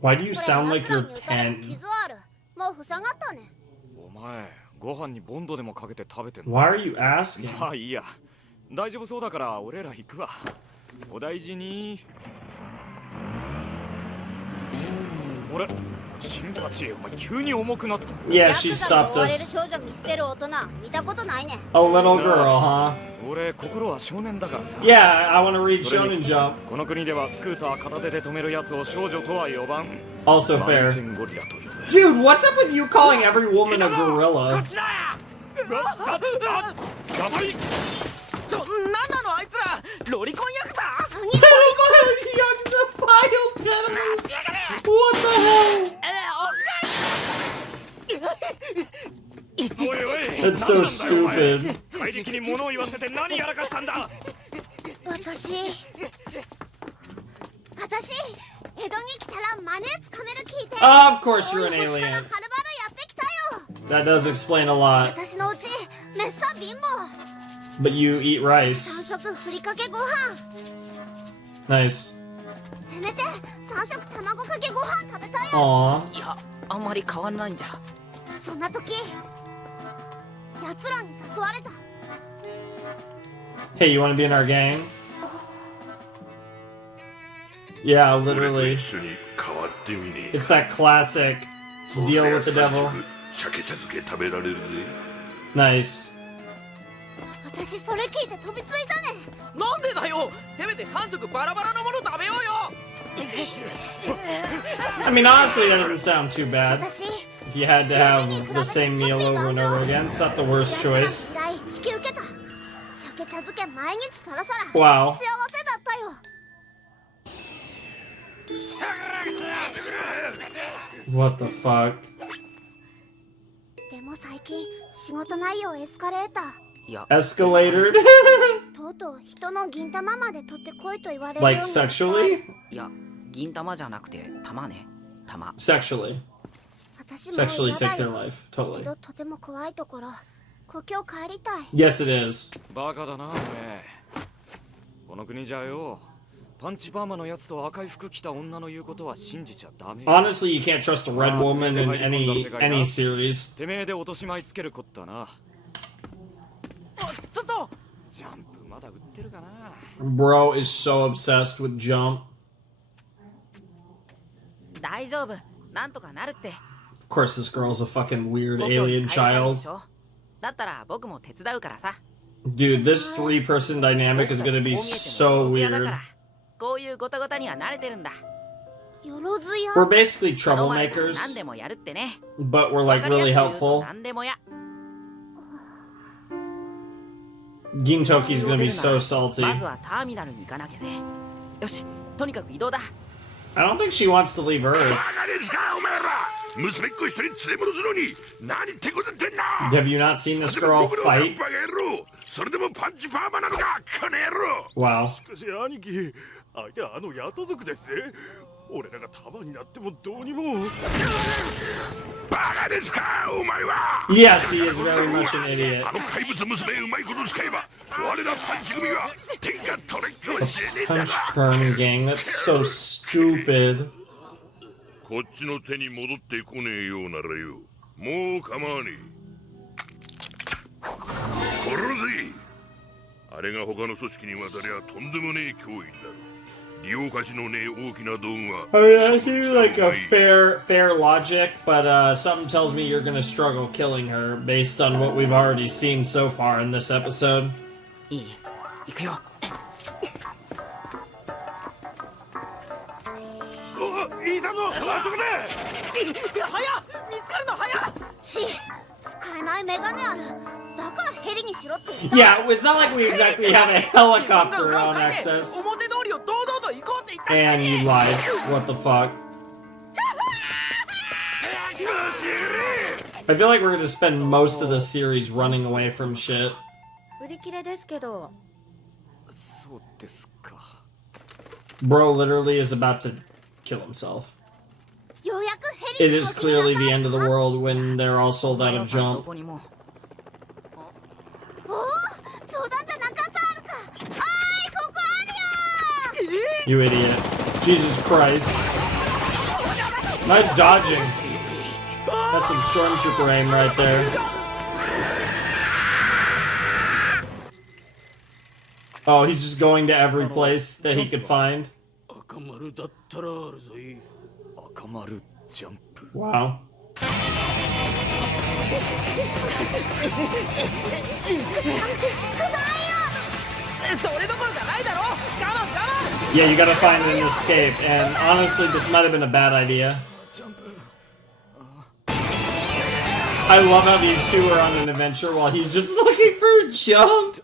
Why do you これ sound 奴 like ら you're に撃たれた 10? 傷ある。もう塞がったね。お前、ご飯にボンドでもかけて食べてんの。 Why are you asking? まあいいや。大丈夫そうだから俺ら行くわ。お大事に。俺、新八、お前急に重くなった。 Yeah, she stopped 追われる us. 少女見捨てる大人見たことないね。 A little girl, huh? 俺、心は少年だからさ。 Yeah, I want to read Shonen Jump. この国ではスクーター片手で止めるやつを少女とは呼ばん。 Also マウン fair. テンゴリラという。 Dude, what's up with you calling every woman a gorilla? やばい。なんなのあいつらロリコンヤクザ What the hell? おいおい。 That's so stupid. 怪力に物を言わせて何やらかしたんだ。私江戸に来たらマネつかめる聞いて。 Of course you're an 遠い星から alien. はるばるやってきたよ。 That does explain a lot. 私のうちめっさ貧乏。 But you eat rice. 3食ふりかけご飯。 Nice. せめて3食卵かけご飯食べたいよ。 Aw. いやあんまり変わんないんじゃそんな時奴らに誘われた。 Hey, you want to be in our gang? Yeah, 俺と literally. 一緒に変わってみねえ It's that classic か deal with the そう devil. せや鮭茶漬け食べられるぜ Nice. 私それ聞いて飛びついたね。なんでだよせめて3食バラバラのもの食べようよ I mean, honestly, that doesn't sound too bad. 私 If you had to have the same meal over and over again, it's not the worst 奴らの choice. 依頼引き受けた。鮭茶漬け毎日さらさら。 Wow. 幸せだったよ。 What the fuck? でも最近仕事内容エスカレーター。いや Escalated? とうとう人の銀玉まで取ってこいと言われるよう Like になった。 sexually? いや銀玉じゃなくて玉ね玉 Sexually. 私も Sexually 嫌だ take their よ。 life. け Totally. どとても怖いところ。故郷帰りたい。 Yes, it is. バカだなおめえ。この国じゃよ、パンチパーマのやつと赤い服着た女の言うことは信じちゃダメ。 Honestly, you can't trust a red woman in any series. てめえで落とし前つけるこったな。ちょっとジャンプまだ売ってるかな。 Bro is so obsessed with Jump. 大丈夫なんとかなるって Of course, this girl's a fucking weird 故郷に alien 帰りたいで child. しょだったら僕も手伝うからさ Dude, this three-person dynamic is gonna be so 僕たちこう見えてもよろず屋だか weird. らこういうゴタゴタには慣れてるんだよろずや。 We're basically 頼まれたら troublemakers, 何でもやるってね but we're わ like かりや really すく言うと helpful. 何でもや Gintoki's gonna be so ま salty. ずはターミナルに行かなきゃねよしとにかく移動だ I don't think she wants to leave Earth. バカですかお前ら娘っ子一人連れ戻すのに何手こずってんだ Have you not seen this girl 僕のラッ fight? パが野郎それでもパンチパーマなのかこの野郎 Wow. しかし兄貴相手はあのヤト族ですぜ俺らが束になってもどうにもバカですかお前は Yes, he is very much an idiot. あの怪物娘うまいこと使えば我らパンチ組は天下取れっかもしれねえんだ Punch が Perm gang, that's so stupid. こっちの手に戻ってこねえようならよ、もう構わねえ。殺るぜ。あれが他の組織に渡りゃとんでもねえ脅威になる。利用価値のねえ大きな道具は。I mean, I hear like a fair logic, but something tells me you're gonna struggle killing her based on what we've already seen so far in this episode. いい、行くよ。いたぞ、あそこで。早っ、見つかるの早っ。使えないメガネある。だからヘリにしろって言った。 Yeah, it's not like we exactly have a helicopter on access. 表通りを堂々と行こうって言った。 And you lied. What the fuck? I feel like we're gonna spend most of the series running away from shit. 売り切れですけど。そうですか。 Bro literally is about to kill himself. ようやくヘリ It is clearly the end of the world when they're all sold out of jump. おお、冗談じゃなかったあるか。おい、ここあるよ。 You idiot. Jesus Christ. Nice dodging. That's some stormtrooper aim right there. Oh, he's just going to every place that he could find. 赤丸だったらあるぞい。赤丸ジャンプ。 Wow. Yeah, you gotta find an escape, and honestly, this might have been a bad idea. I love how these two are on an adventure while he's just looking for a jump.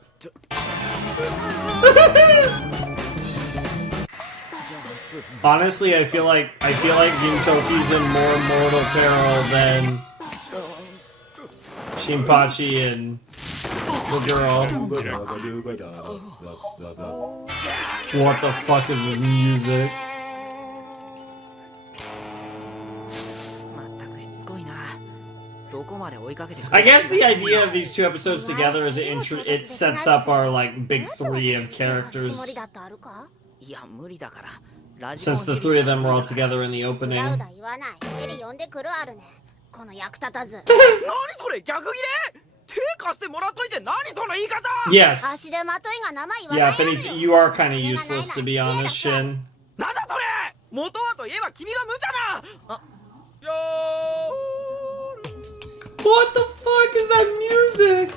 Honestly, I feel like Gintoki's in more mortal peril than Shinpachi and the girl. What the fuck is this music? まったくしつこいな。どこまで追いかけてくる。 I guess the idea of these two episodes together is it sets up our like big three of characters. いや、無理だから。 Since the three of them were all together in the opening. 言わない。ヘリ呼んでくるあるね。この役立たず。何それ、逆切れ？手貸してもらっといて何その言い方？ Yes. 足でまといが名前言わない Yeah, if any, you are kind of useless to be honest, Shin. なんだそれ？元はといえば君が無茶な。あ、よー。 What the fuck is that music?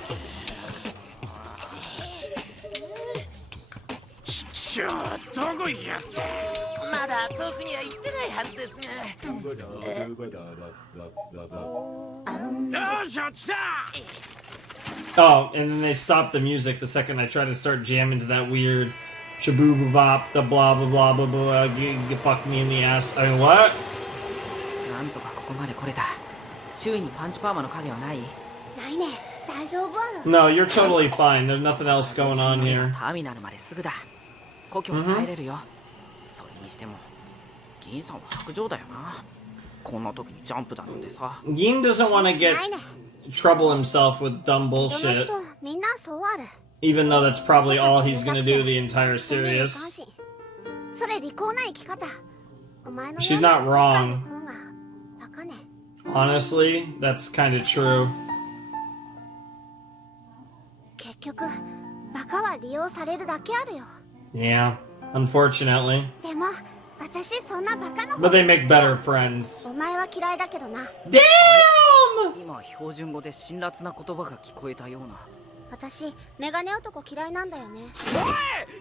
ちょ、どこ行きやって。まだ遠くには行ってないはずですが。よし、落ちた。 Oh, and then they stopped the music the second I tried to start jamming to that weird shabooba bop, the blah blah blah blah blah, you fuck me in the ass. I mean, what? なんとかここまで来れた。周囲にパンチパーマの影はない？ないね。大丈夫ある。 No, you're totally fine. There's nothing else going on here. ターミナルまですぐだ。故郷に帰れるよ。それにしても、銀さんは白状だよな。こんな時にジャンプだなんてさ。 Gin doesn't want to get trouble himself with dumb 人の bullshit, 人、みんなそうある。 even though that's probably all he's gonna do the entire それ series. それ利口な生き方。お前の She's not wrong. 方がバカね。 Honestly, that's kind of true. 結局、バカは利用されるだけあるよ。 Yeah, unfortunately. でも、私そんなバカの But they make better friends. お前は嫌いだけどな。 Damn! 今標準語で辛辣な言葉が聞こえたような。私、メガネ男嫌いなんだよね。おい、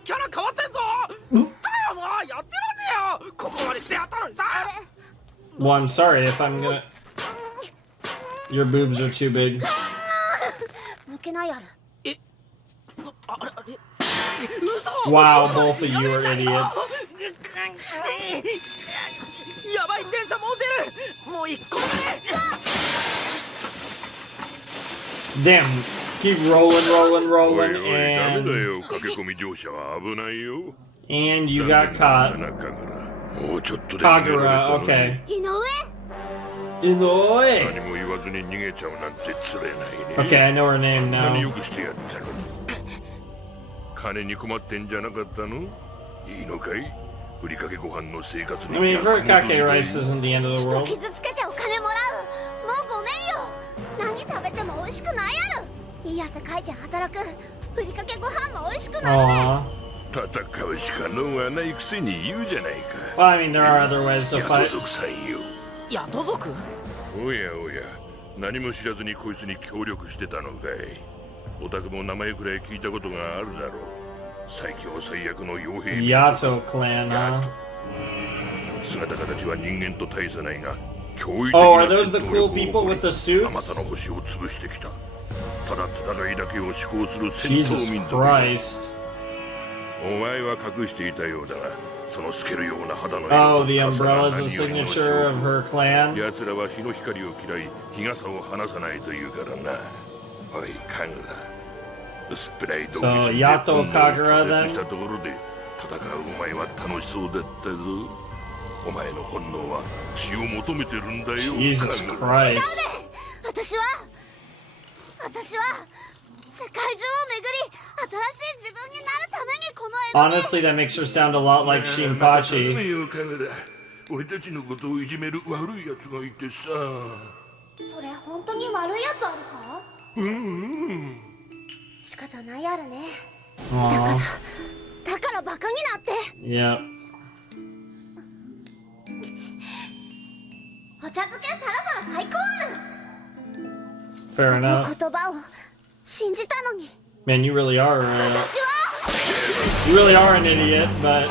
キャラ変わってんぞ。だよもうやってらんねえよ。ここまでしてやったのにさ。 Well, I'm sorry if I'm gonna. Your boobs are too big. 抜けないある。あれ。 Wow, both of you are idiots. やばい電車もう出る。もう一個目。 Damn. Keep rolling, rolling, おい rolling, おい、ダメだ and よ。駆け込み乗車は危ないよ。 and you got caught. もうちょっとで逃げられた Kagura, のに okay. 井上 Inoue. 何も言わずに逃げちゃうなんてつれないね。 Okay, I know her name 何 now. よくしてやったのに。金に困ってんじゃなかったの？いいのかい？ふりかけご飯の生活に I mean, furikake rice isn't the end of the 人 world. 傷つけてお金もらう。もうごめんよ。何食べても美味しくないやろ。いい汗かいて働く。ふりかけご飯も美味しくなるね。 Aww. 戦うしか能はないくせに言うじゃないか。 Well, I mean, there are other ways to 雇 fight. 族さんよ。野党族？おやおや、何も知らずにこいつに協力してたのかい。お宅も名前くらい聞いたことがあるだろう。最強最悪の傭兵。 Yato clan, huh? 姿形は人間と大差ないが、驚異的 Oh, な are those 戦 the 闘 cool 力 people を with the 誇り、あま suits? たの星を潰してきた。ただ戦いだけを志向する戦闘 Jesus 民族。 Christ. お前は隠していたようだが、その透けるような肌の Oh, 色 the と傘が umbrella is the 何よりの signature of 証拠。 her clan? 奴らは日の光を嫌い、日傘を離さないというからな。おい、カグラ。薄っぺらい道具 So, 心で Yato 本能を Kagura 拒 then? 絶したところで、戦うお前は楽しそうだったぞ。お前の本能は血を求めてるんだよ。 Jesus カグラ。 Christ. 私は世界中を巡り、新しい自分になるためにこの絵 Honestly, that makes her sound a lot like 頼 Shinpachi. むよ、カグラ。俺たちのことをいじめる悪い奴がいてさ。それ本当に悪いやつあるか？仕方ないやるね。 Aww. だからバカになって。 Yep. お茶漬けサラサラ最高ある。 Fair この enough. 言葉を信じたのに。 Man, you really are. 私は You really are an idiot, but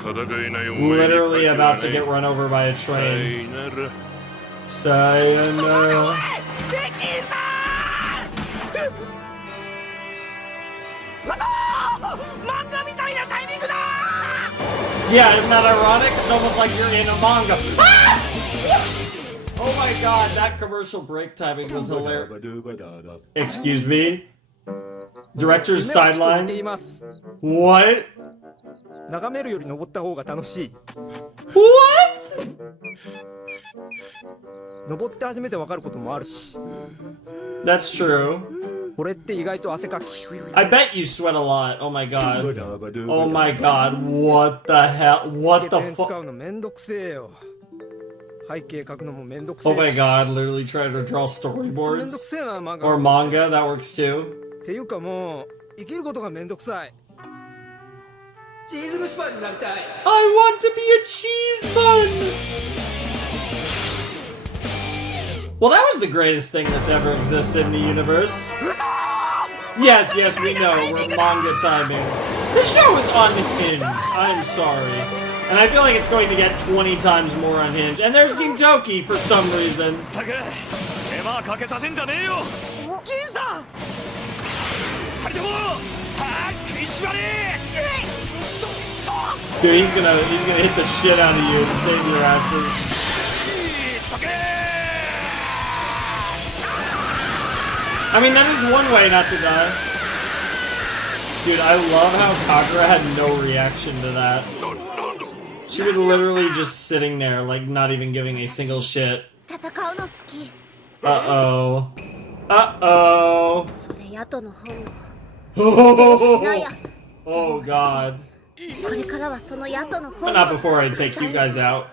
戦えないお前に literally 勝 about ち to はない get run over by a train. さよなら。 Sayonara. 漫画みたいなタイミングだ。 Yeah, isn't that ironic? It's almost like you're in a manga. Oh my god, that commercial break timing was hilarious. Excuse me? Director's 夢を人に言 sideline? っています。 What? 眺めるより登った方が楽しい。 What? 登って初めてわかることもあるし。 That's true. これって意外と汗かき。 I bet you sweat a lot. Oh my god. Oh my god. What the hell? What ペ the ン使 fuck? うのめんどくせえよ。背景描くのもめんどくせ Oh え my し。 god, literally trying to draw めんどく storyboards. せえな漫画。 Or manga, that works too. っていうかもう生きることがめんどくさい。チーズ蒸しパンになりたい。 I want to be a cheese bun! Well, that was the greatest thing that's ever existed in the universe. Yes, yes, we know, we're manga timing. This show is unhinged. I'm sorry. And I feel like it's going to get 20 times more unhinged. And there's Gintoki for some reason. たく手間かけさせんじゃねえよ。金さん。二人ともはっ食いしばれ。 Dude, he's gonna hit the shit out of you to save your asses. とけ。 I mean, that is one way not to die. Dude, I love how Kagura had no reaction to that. She was literally just sitting there, like, not even giving a single shit. 戦うの好き。 Uh-oh. Uh-oh. それヤトの本能。しな Oh, や。 oh God. これからはそのヤトの But 本 not 能。 before I take you guys out.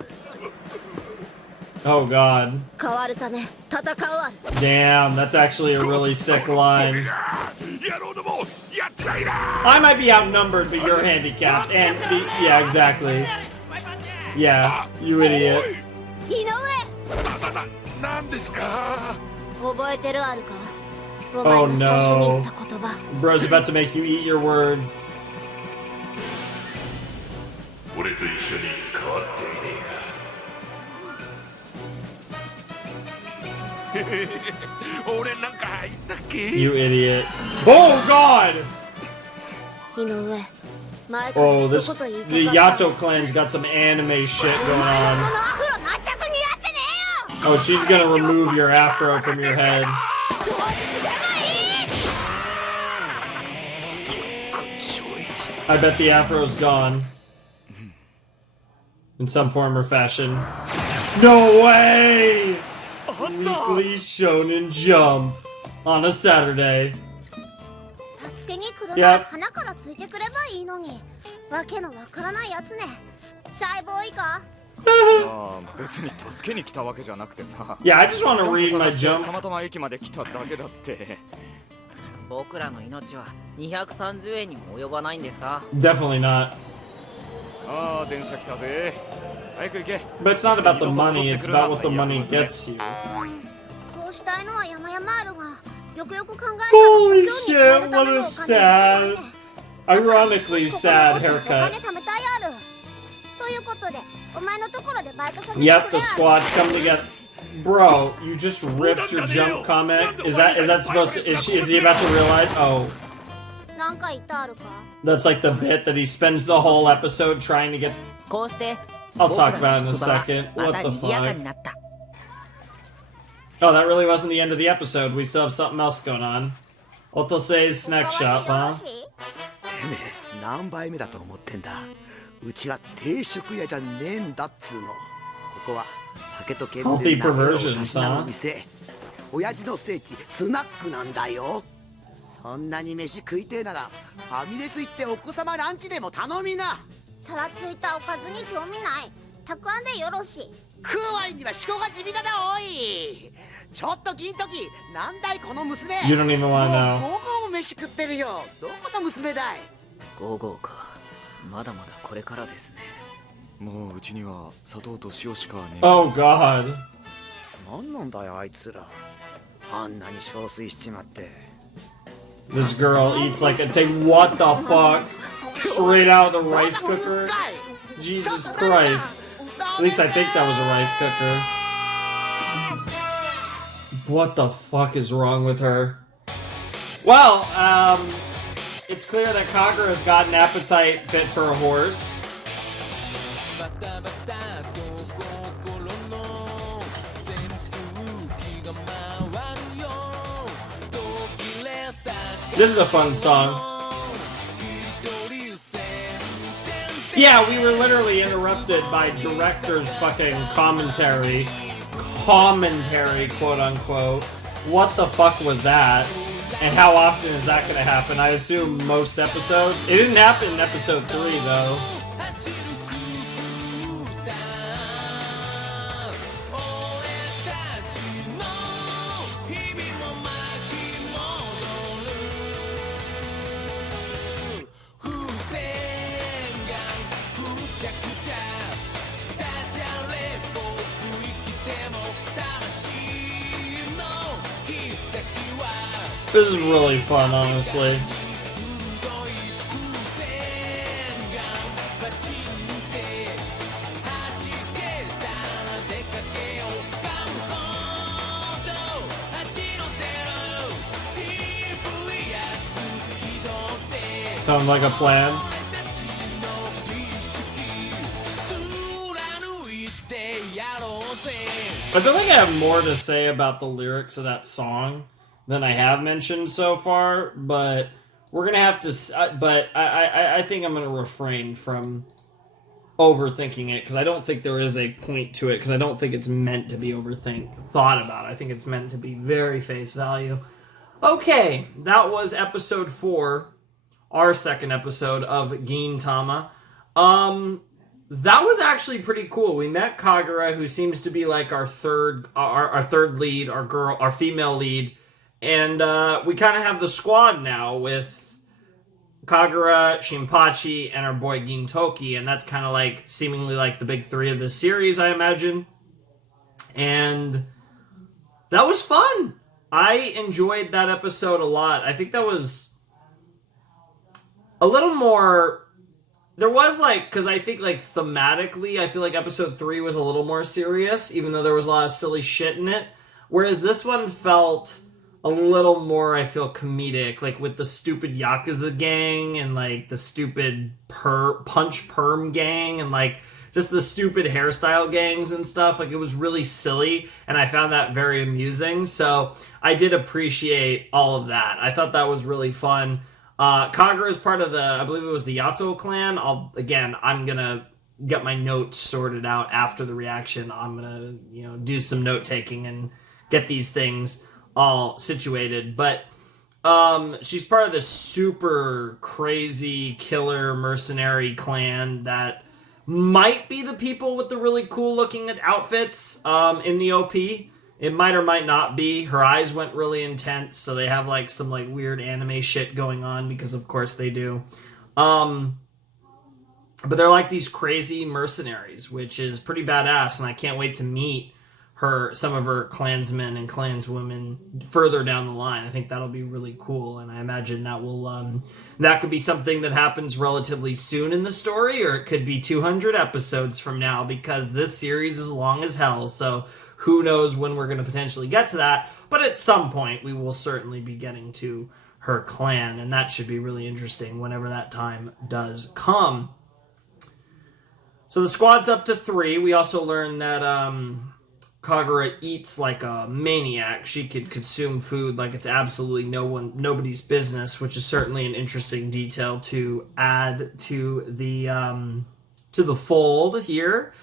Oh God. 変わるため戦うある。 Damn, that's actually a really sick line. 野郎ども、やってないな。 I might be outnumbered, but you're handicapped. And, yeah, exactly. Yeah, you idiot. 井上。なんですか。覚えてるあるか。お Oh 前が最初に言 no. った言葉。 Bro's about to make you eat your words. 俺と一緒に変わっていねえか。俺なんか入ったっけ。 You idiot. Oh God! 井上。前から Oh, 一 this 言言い the たかった。 Yato clan's got some anime shit お going 前の on. そのアフロ全く似合ってねえよ。 Oh, she's gonna remove your afro from your head. どっちでもいい。 I bet the afro's gone. In some form or fashion. No way! Weekly Shonen Jump on a Saturday. 助助けに来るなら花からついてくればいいのに。わけのわからないやつね。シャイボーイか。ああ、別に助けに来たわけじゃなくてさ。Yeah, I just want to read my jump. たまたま駅まで来ただけだって。僕らの命は230円にも及ばないんですか？ Definitely not. ああ、電車来たぜ。早く行け。 But it's not about the money, it's about what the money gets you. そうしたいのは山々あるが、よくよく考えたら Holy 故郷に帰る shit, た what めの a お金がないね。 sad, ironically ここ sad のお金 haircut. 貯めたいある。ということで、お前のところでバイトさせてくれ Yep, the ある。 squad's come together. Bro, you just ripped your jump comment. Is that supposed to? Is he about to realize? Oh, なんか言ったあるか。 that's like the bit that he spends the whole episode trying to get. こうして I'll talk about it in a second. ま What た the 賑やか fuck? になった。 Oh, that really wasn't the end of the episode. We still have something else going on. Otosei's snack shop, huh? てめえ何杯目だと思ってんだ。うちは定食屋じゃねえんだっつうの。ここは酒と健全な料理をたしなむ店。親父の聖地スナックなんだよ。そんなに飯食いてえならファミレス行ってお子様ランチでも頼みな。チャラついたおかずに興味ない。たくあんでよろしい。食う割には思考が地味だなおい。ちょっと銀時なんだいこの娘。 You don't even wanna know. もう午後も飯食ってるよ。どこの娘だい。午後か。まだまだこれからですね。もううちには砂糖と塩しかねえ。 Oh God. なんなんだよあいつら。あんなに憔悴しちまって。 This girl eats like a take. What the fuck? Straight out of the rice cooker. Jesus Christ. At least I think that was a rice cooker. What the fuck is wrong with her? Well, it's clear that Kagura's got an appetite fit for a horse. This is a fun song. Yeah, we were literally interrupted by director's fucking commentary. Commentary, quote unquote. What the fuck was that? And how often is that gonna happen? I assume most episodes. It didn't happen in episode 3 though. This is really fun, honestly. Sounds like a plan. I feel like I have more to say about the lyrics of that song than I have mentioned so far, but we're gonna have to. But I think I'm gonna refrain from overthinking it because I don't think there is a point to it because I don't think it's meant to be thought about. I think it's meant to be very face value. Okay, that was episode 4, our second episode of Gintama. That was actually pretty cool. We met Kagura, who seems to be like our third lead, our female lead, and we kind of have the squad now with Kagura, Shinpachi, and our boy Gintoki, and that's kind of like seemingly like the big 3 of the series, I imagine. And that was fun. I enjoyed that episode a lot. I think that was a little more. There was because I think thematically, I feel like episode 3 was a little more serious, even though there was a lot of silly shit in it. Whereas this one felt a little more, I feel, comedic, with the stupid Yakuza gang and the stupid punch perm gang and just the stupid hairstyle gangs and stuff. It was really silly, and I found that very amusing. So I did appreciate all of that. I thought that was really fun. Kagura is part of I believe it was the Yato clan. I'm gonna get my notes sorted out after the reaction. I'm gonna, do some note taking and get these things all situated. But She's part of this super crazy killer mercenary clan that might be the people with the really cool looking outfits in the OP. It might or might not be. Her eyes went really intense, so they have like some like weird anime shit going on because of course they do. But they're like these crazy mercenaries, which is pretty badass, and I can't wait to meet some of her clansmen and clanswomen further down the line. I think that'll be really cool, and I imagine that will that could be something that happens relatively soon in the story, or it could be 200 episodes from now, because this series is long as hell, so who knows when we're going to potentially get to that, but at some point we will certainly be getting to her clan, and that should be really interesting whenever that time does come. So the squad's up to 3. We also learned that Kagura eats like a maniac. She could consume food like it's absolutely nobody's business, which is certainly an interesting detail to add to the fold here.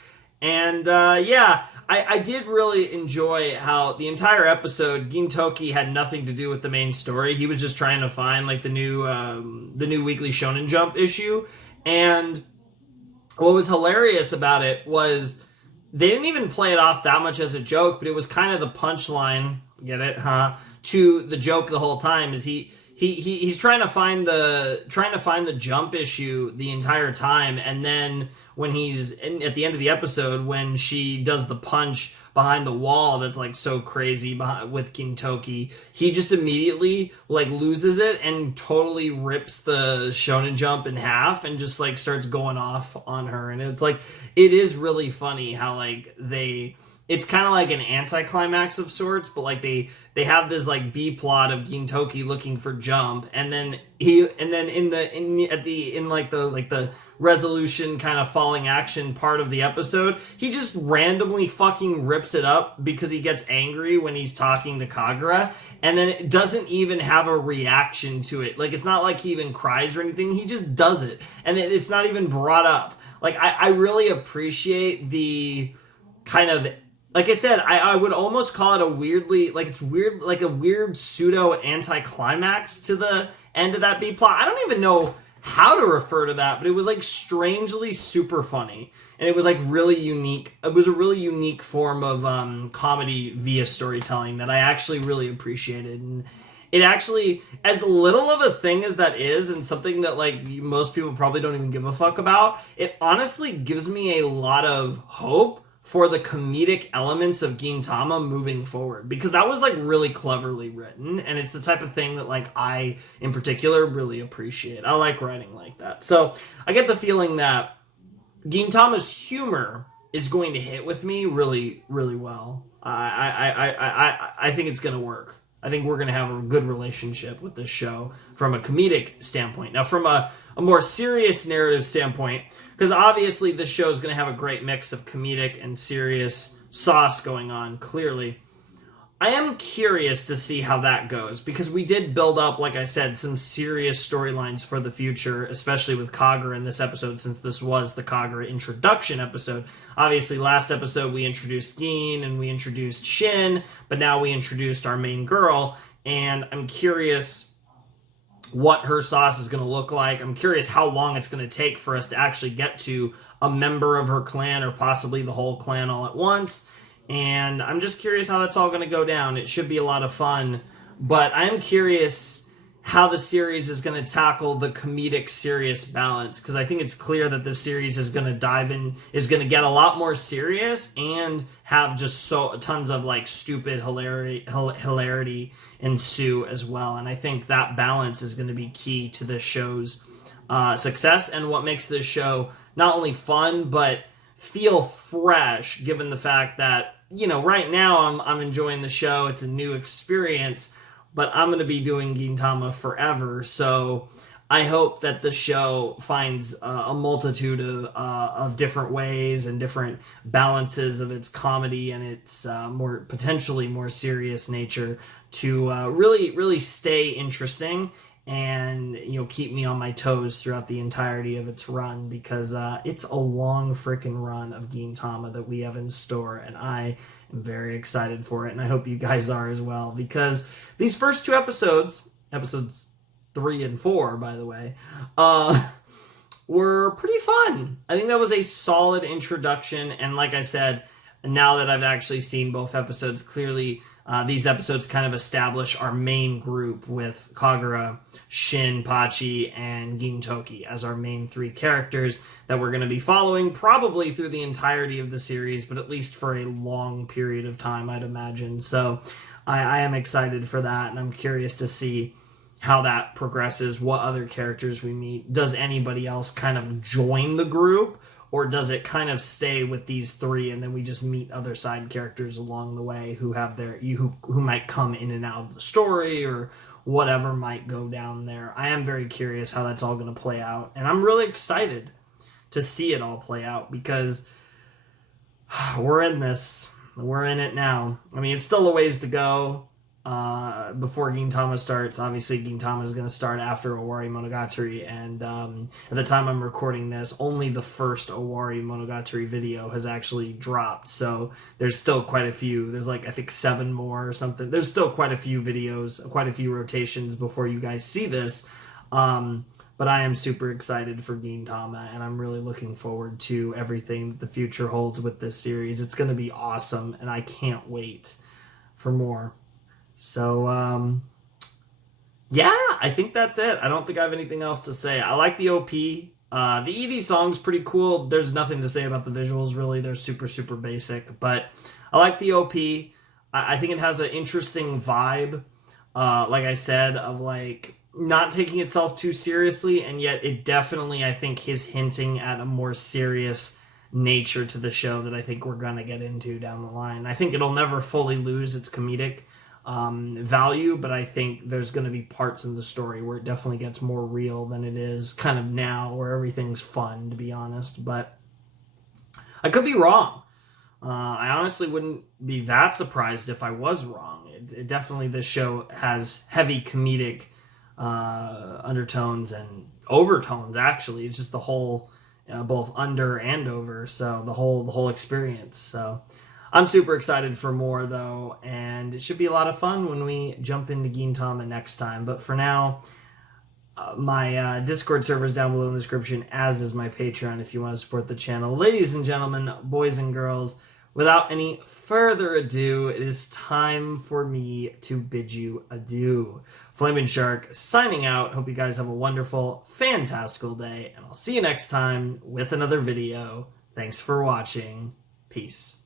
And yeah, I did really enjoy how the entire episode, Gintoki had nothing to do with the main story. He was just trying to find like the new Weekly Shonen Jump issue. And what was hilarious about it was they didn't even play it off that much as a joke, but it was kind of the punchline, get it, huh? To the joke the whole time is he's trying to find the jump issue the entire time, and then when at the end of the episode, when she does the punch behind the wall that's like so crazy with Gintoki, he just immediately like loses it and totally rips the Shonen Jump in half and just like starts going off on her. And it's like, it is really funny how like it's kind of like an anticlimax of sorts, but like they have this like B plot of Gintoki looking for Jump, and then in the resolution kind of falling action part of the episode, he just randomly fucking rips it up because he gets angry when he's talking to Kagura, and then it doesn't even have a reaction to it. Like, it's not like he even cries or anything, he just does it, and it's not even brought up. Like, I really appreciate the kind of, like I said, I would almost call it a weirdly, like it's weird, like a weird pseudo anticlimax to the end of that B plot. I don't even know how to refer to that, but it was like strangely super funny, and it was like really unique. It was a really unique form of comedy via storytelling that I actually really appreciated. And it actually, as little of a thing as that is, and something that like most people probably don't even give a fuck about, it honestly gives me a lot of hope for the comedic elements of Gintama moving forward, because that was like really cleverly written, and it's the type of thing that like I in particular really appreciate. I like writing like that, so I get the feeling that Gintama's humor is going to hit with me really, really well. I think it's going to work. I think we're going to have a good relationship with this show from a comedic standpoint. Now, from a more serious narrative standpoint, because obviously this show is going to have a great mix of comedic and serious sauce going on, clearly. I am curious to see how that goes, because we did build up, like I said, some serious storylines for the future, especially with Kagura in this episode, since this was the Kagura introduction episode. Obviously, last episode we introduced Gin and we introduced Shin, but now we introduced our main girl, and I'm curious what her sauce is going to look like. I'm curious how long it's going to take for us to actually get to a member of her clan, or possibly the whole clan all at once. And I'm just curious how that's all going to go down. It should be a lot of fun, but I am curious how the series is going to tackle the comedic serious balance, because I think it's clear that this series is going to get a lot more serious and have just tons of like stupid hilarity ensue as well. And I think that balance is going to be key to this show's success, and what makes this show not only fun but feel fresh, given the fact that, you know, right now I'm enjoying the show. It's a new experience, but I'm going to be doing Gintama forever, so I hope that the show finds a multitude of different ways and different balances of its comedy and its potentially more serious nature to really stay interesting and, you know, keep me on my toes throughout the entirety of its run, because it's a long freaking run of Gintama that we have in store, and I am very excited for it, and I hope you guys are as well, because these first 2 episodes, episodes 3 and 4, by the way, were pretty fun. I think that was a solid introduction, and like I said, now that I've actually seen both episodes, clearly these episodes kind of establish our main group with Kagura, Shin, Pachi, and Gintoki as our main 3 characters that we're going to be following probably through the entirety of the series, but at least for a long period of time, I'd imagine. So I am excited for that, and I'm curious to see how that progresses, what other characters we meet. Does anybody else kind of join the group, or does it kind of stay with these 3 and then we just meet other side characters along the way who have who might come in and out of the story, or whatever might go down there? I am very curious how that's all going to play out, and I'm really excited to see it all play out, because we're in this. We're in it now. I mean, it's still a ways to go before Gintama starts. Obviously, Gintama is going to start after Owari Monogatari, and at the time I'm recording this, only the first Owari Monogatari video has actually dropped, so there's still quite a few. There's like, I think 7 more or something. There's still quite a few videos, quite a few rotations before you guys see this, but I am super excited for Gintama, and I'm really looking forward to everything that the future holds with this series. It's going to be awesome, and I can't wait for more. So, yeah, I think that's it. I don't think I have anything else to say. I like the OP. The Eevee song's pretty cool. There's nothing to say about the visuals, really. They're super, super basic. But I like the OP. I think it has an interesting vibe, like I said, of like not taking itself too seriously, and yet it definitely, I think, is hinting at a more serious nature to the show that I think we're going to get into down the line. I think it'll never fully lose its comedic value, but I think there's going to be parts in the story where it definitely gets more real than it is kind of now, where everything's fun, to be honest. But I could be wrong. I honestly wouldn't be that surprised if I was wrong. It definitely, this show has heavy comedic undertones and overtones, actually. It's just the whole, both under and over, so the whole experience. So I'm super excited for more, though, and it should be a lot of fun when we jump into Gintama next time. But for now, my Discord server is down below in the description, as is my Patreon if you want to support the channel. Ladies and gentlemen, boys and girls, without any further ado, it is time for me to bid you adieu. Flamin' Shark signing out. Hope you guys have a wonderful, fantastical day, and I'll see you next time with another video. Thanks for watching. Peace.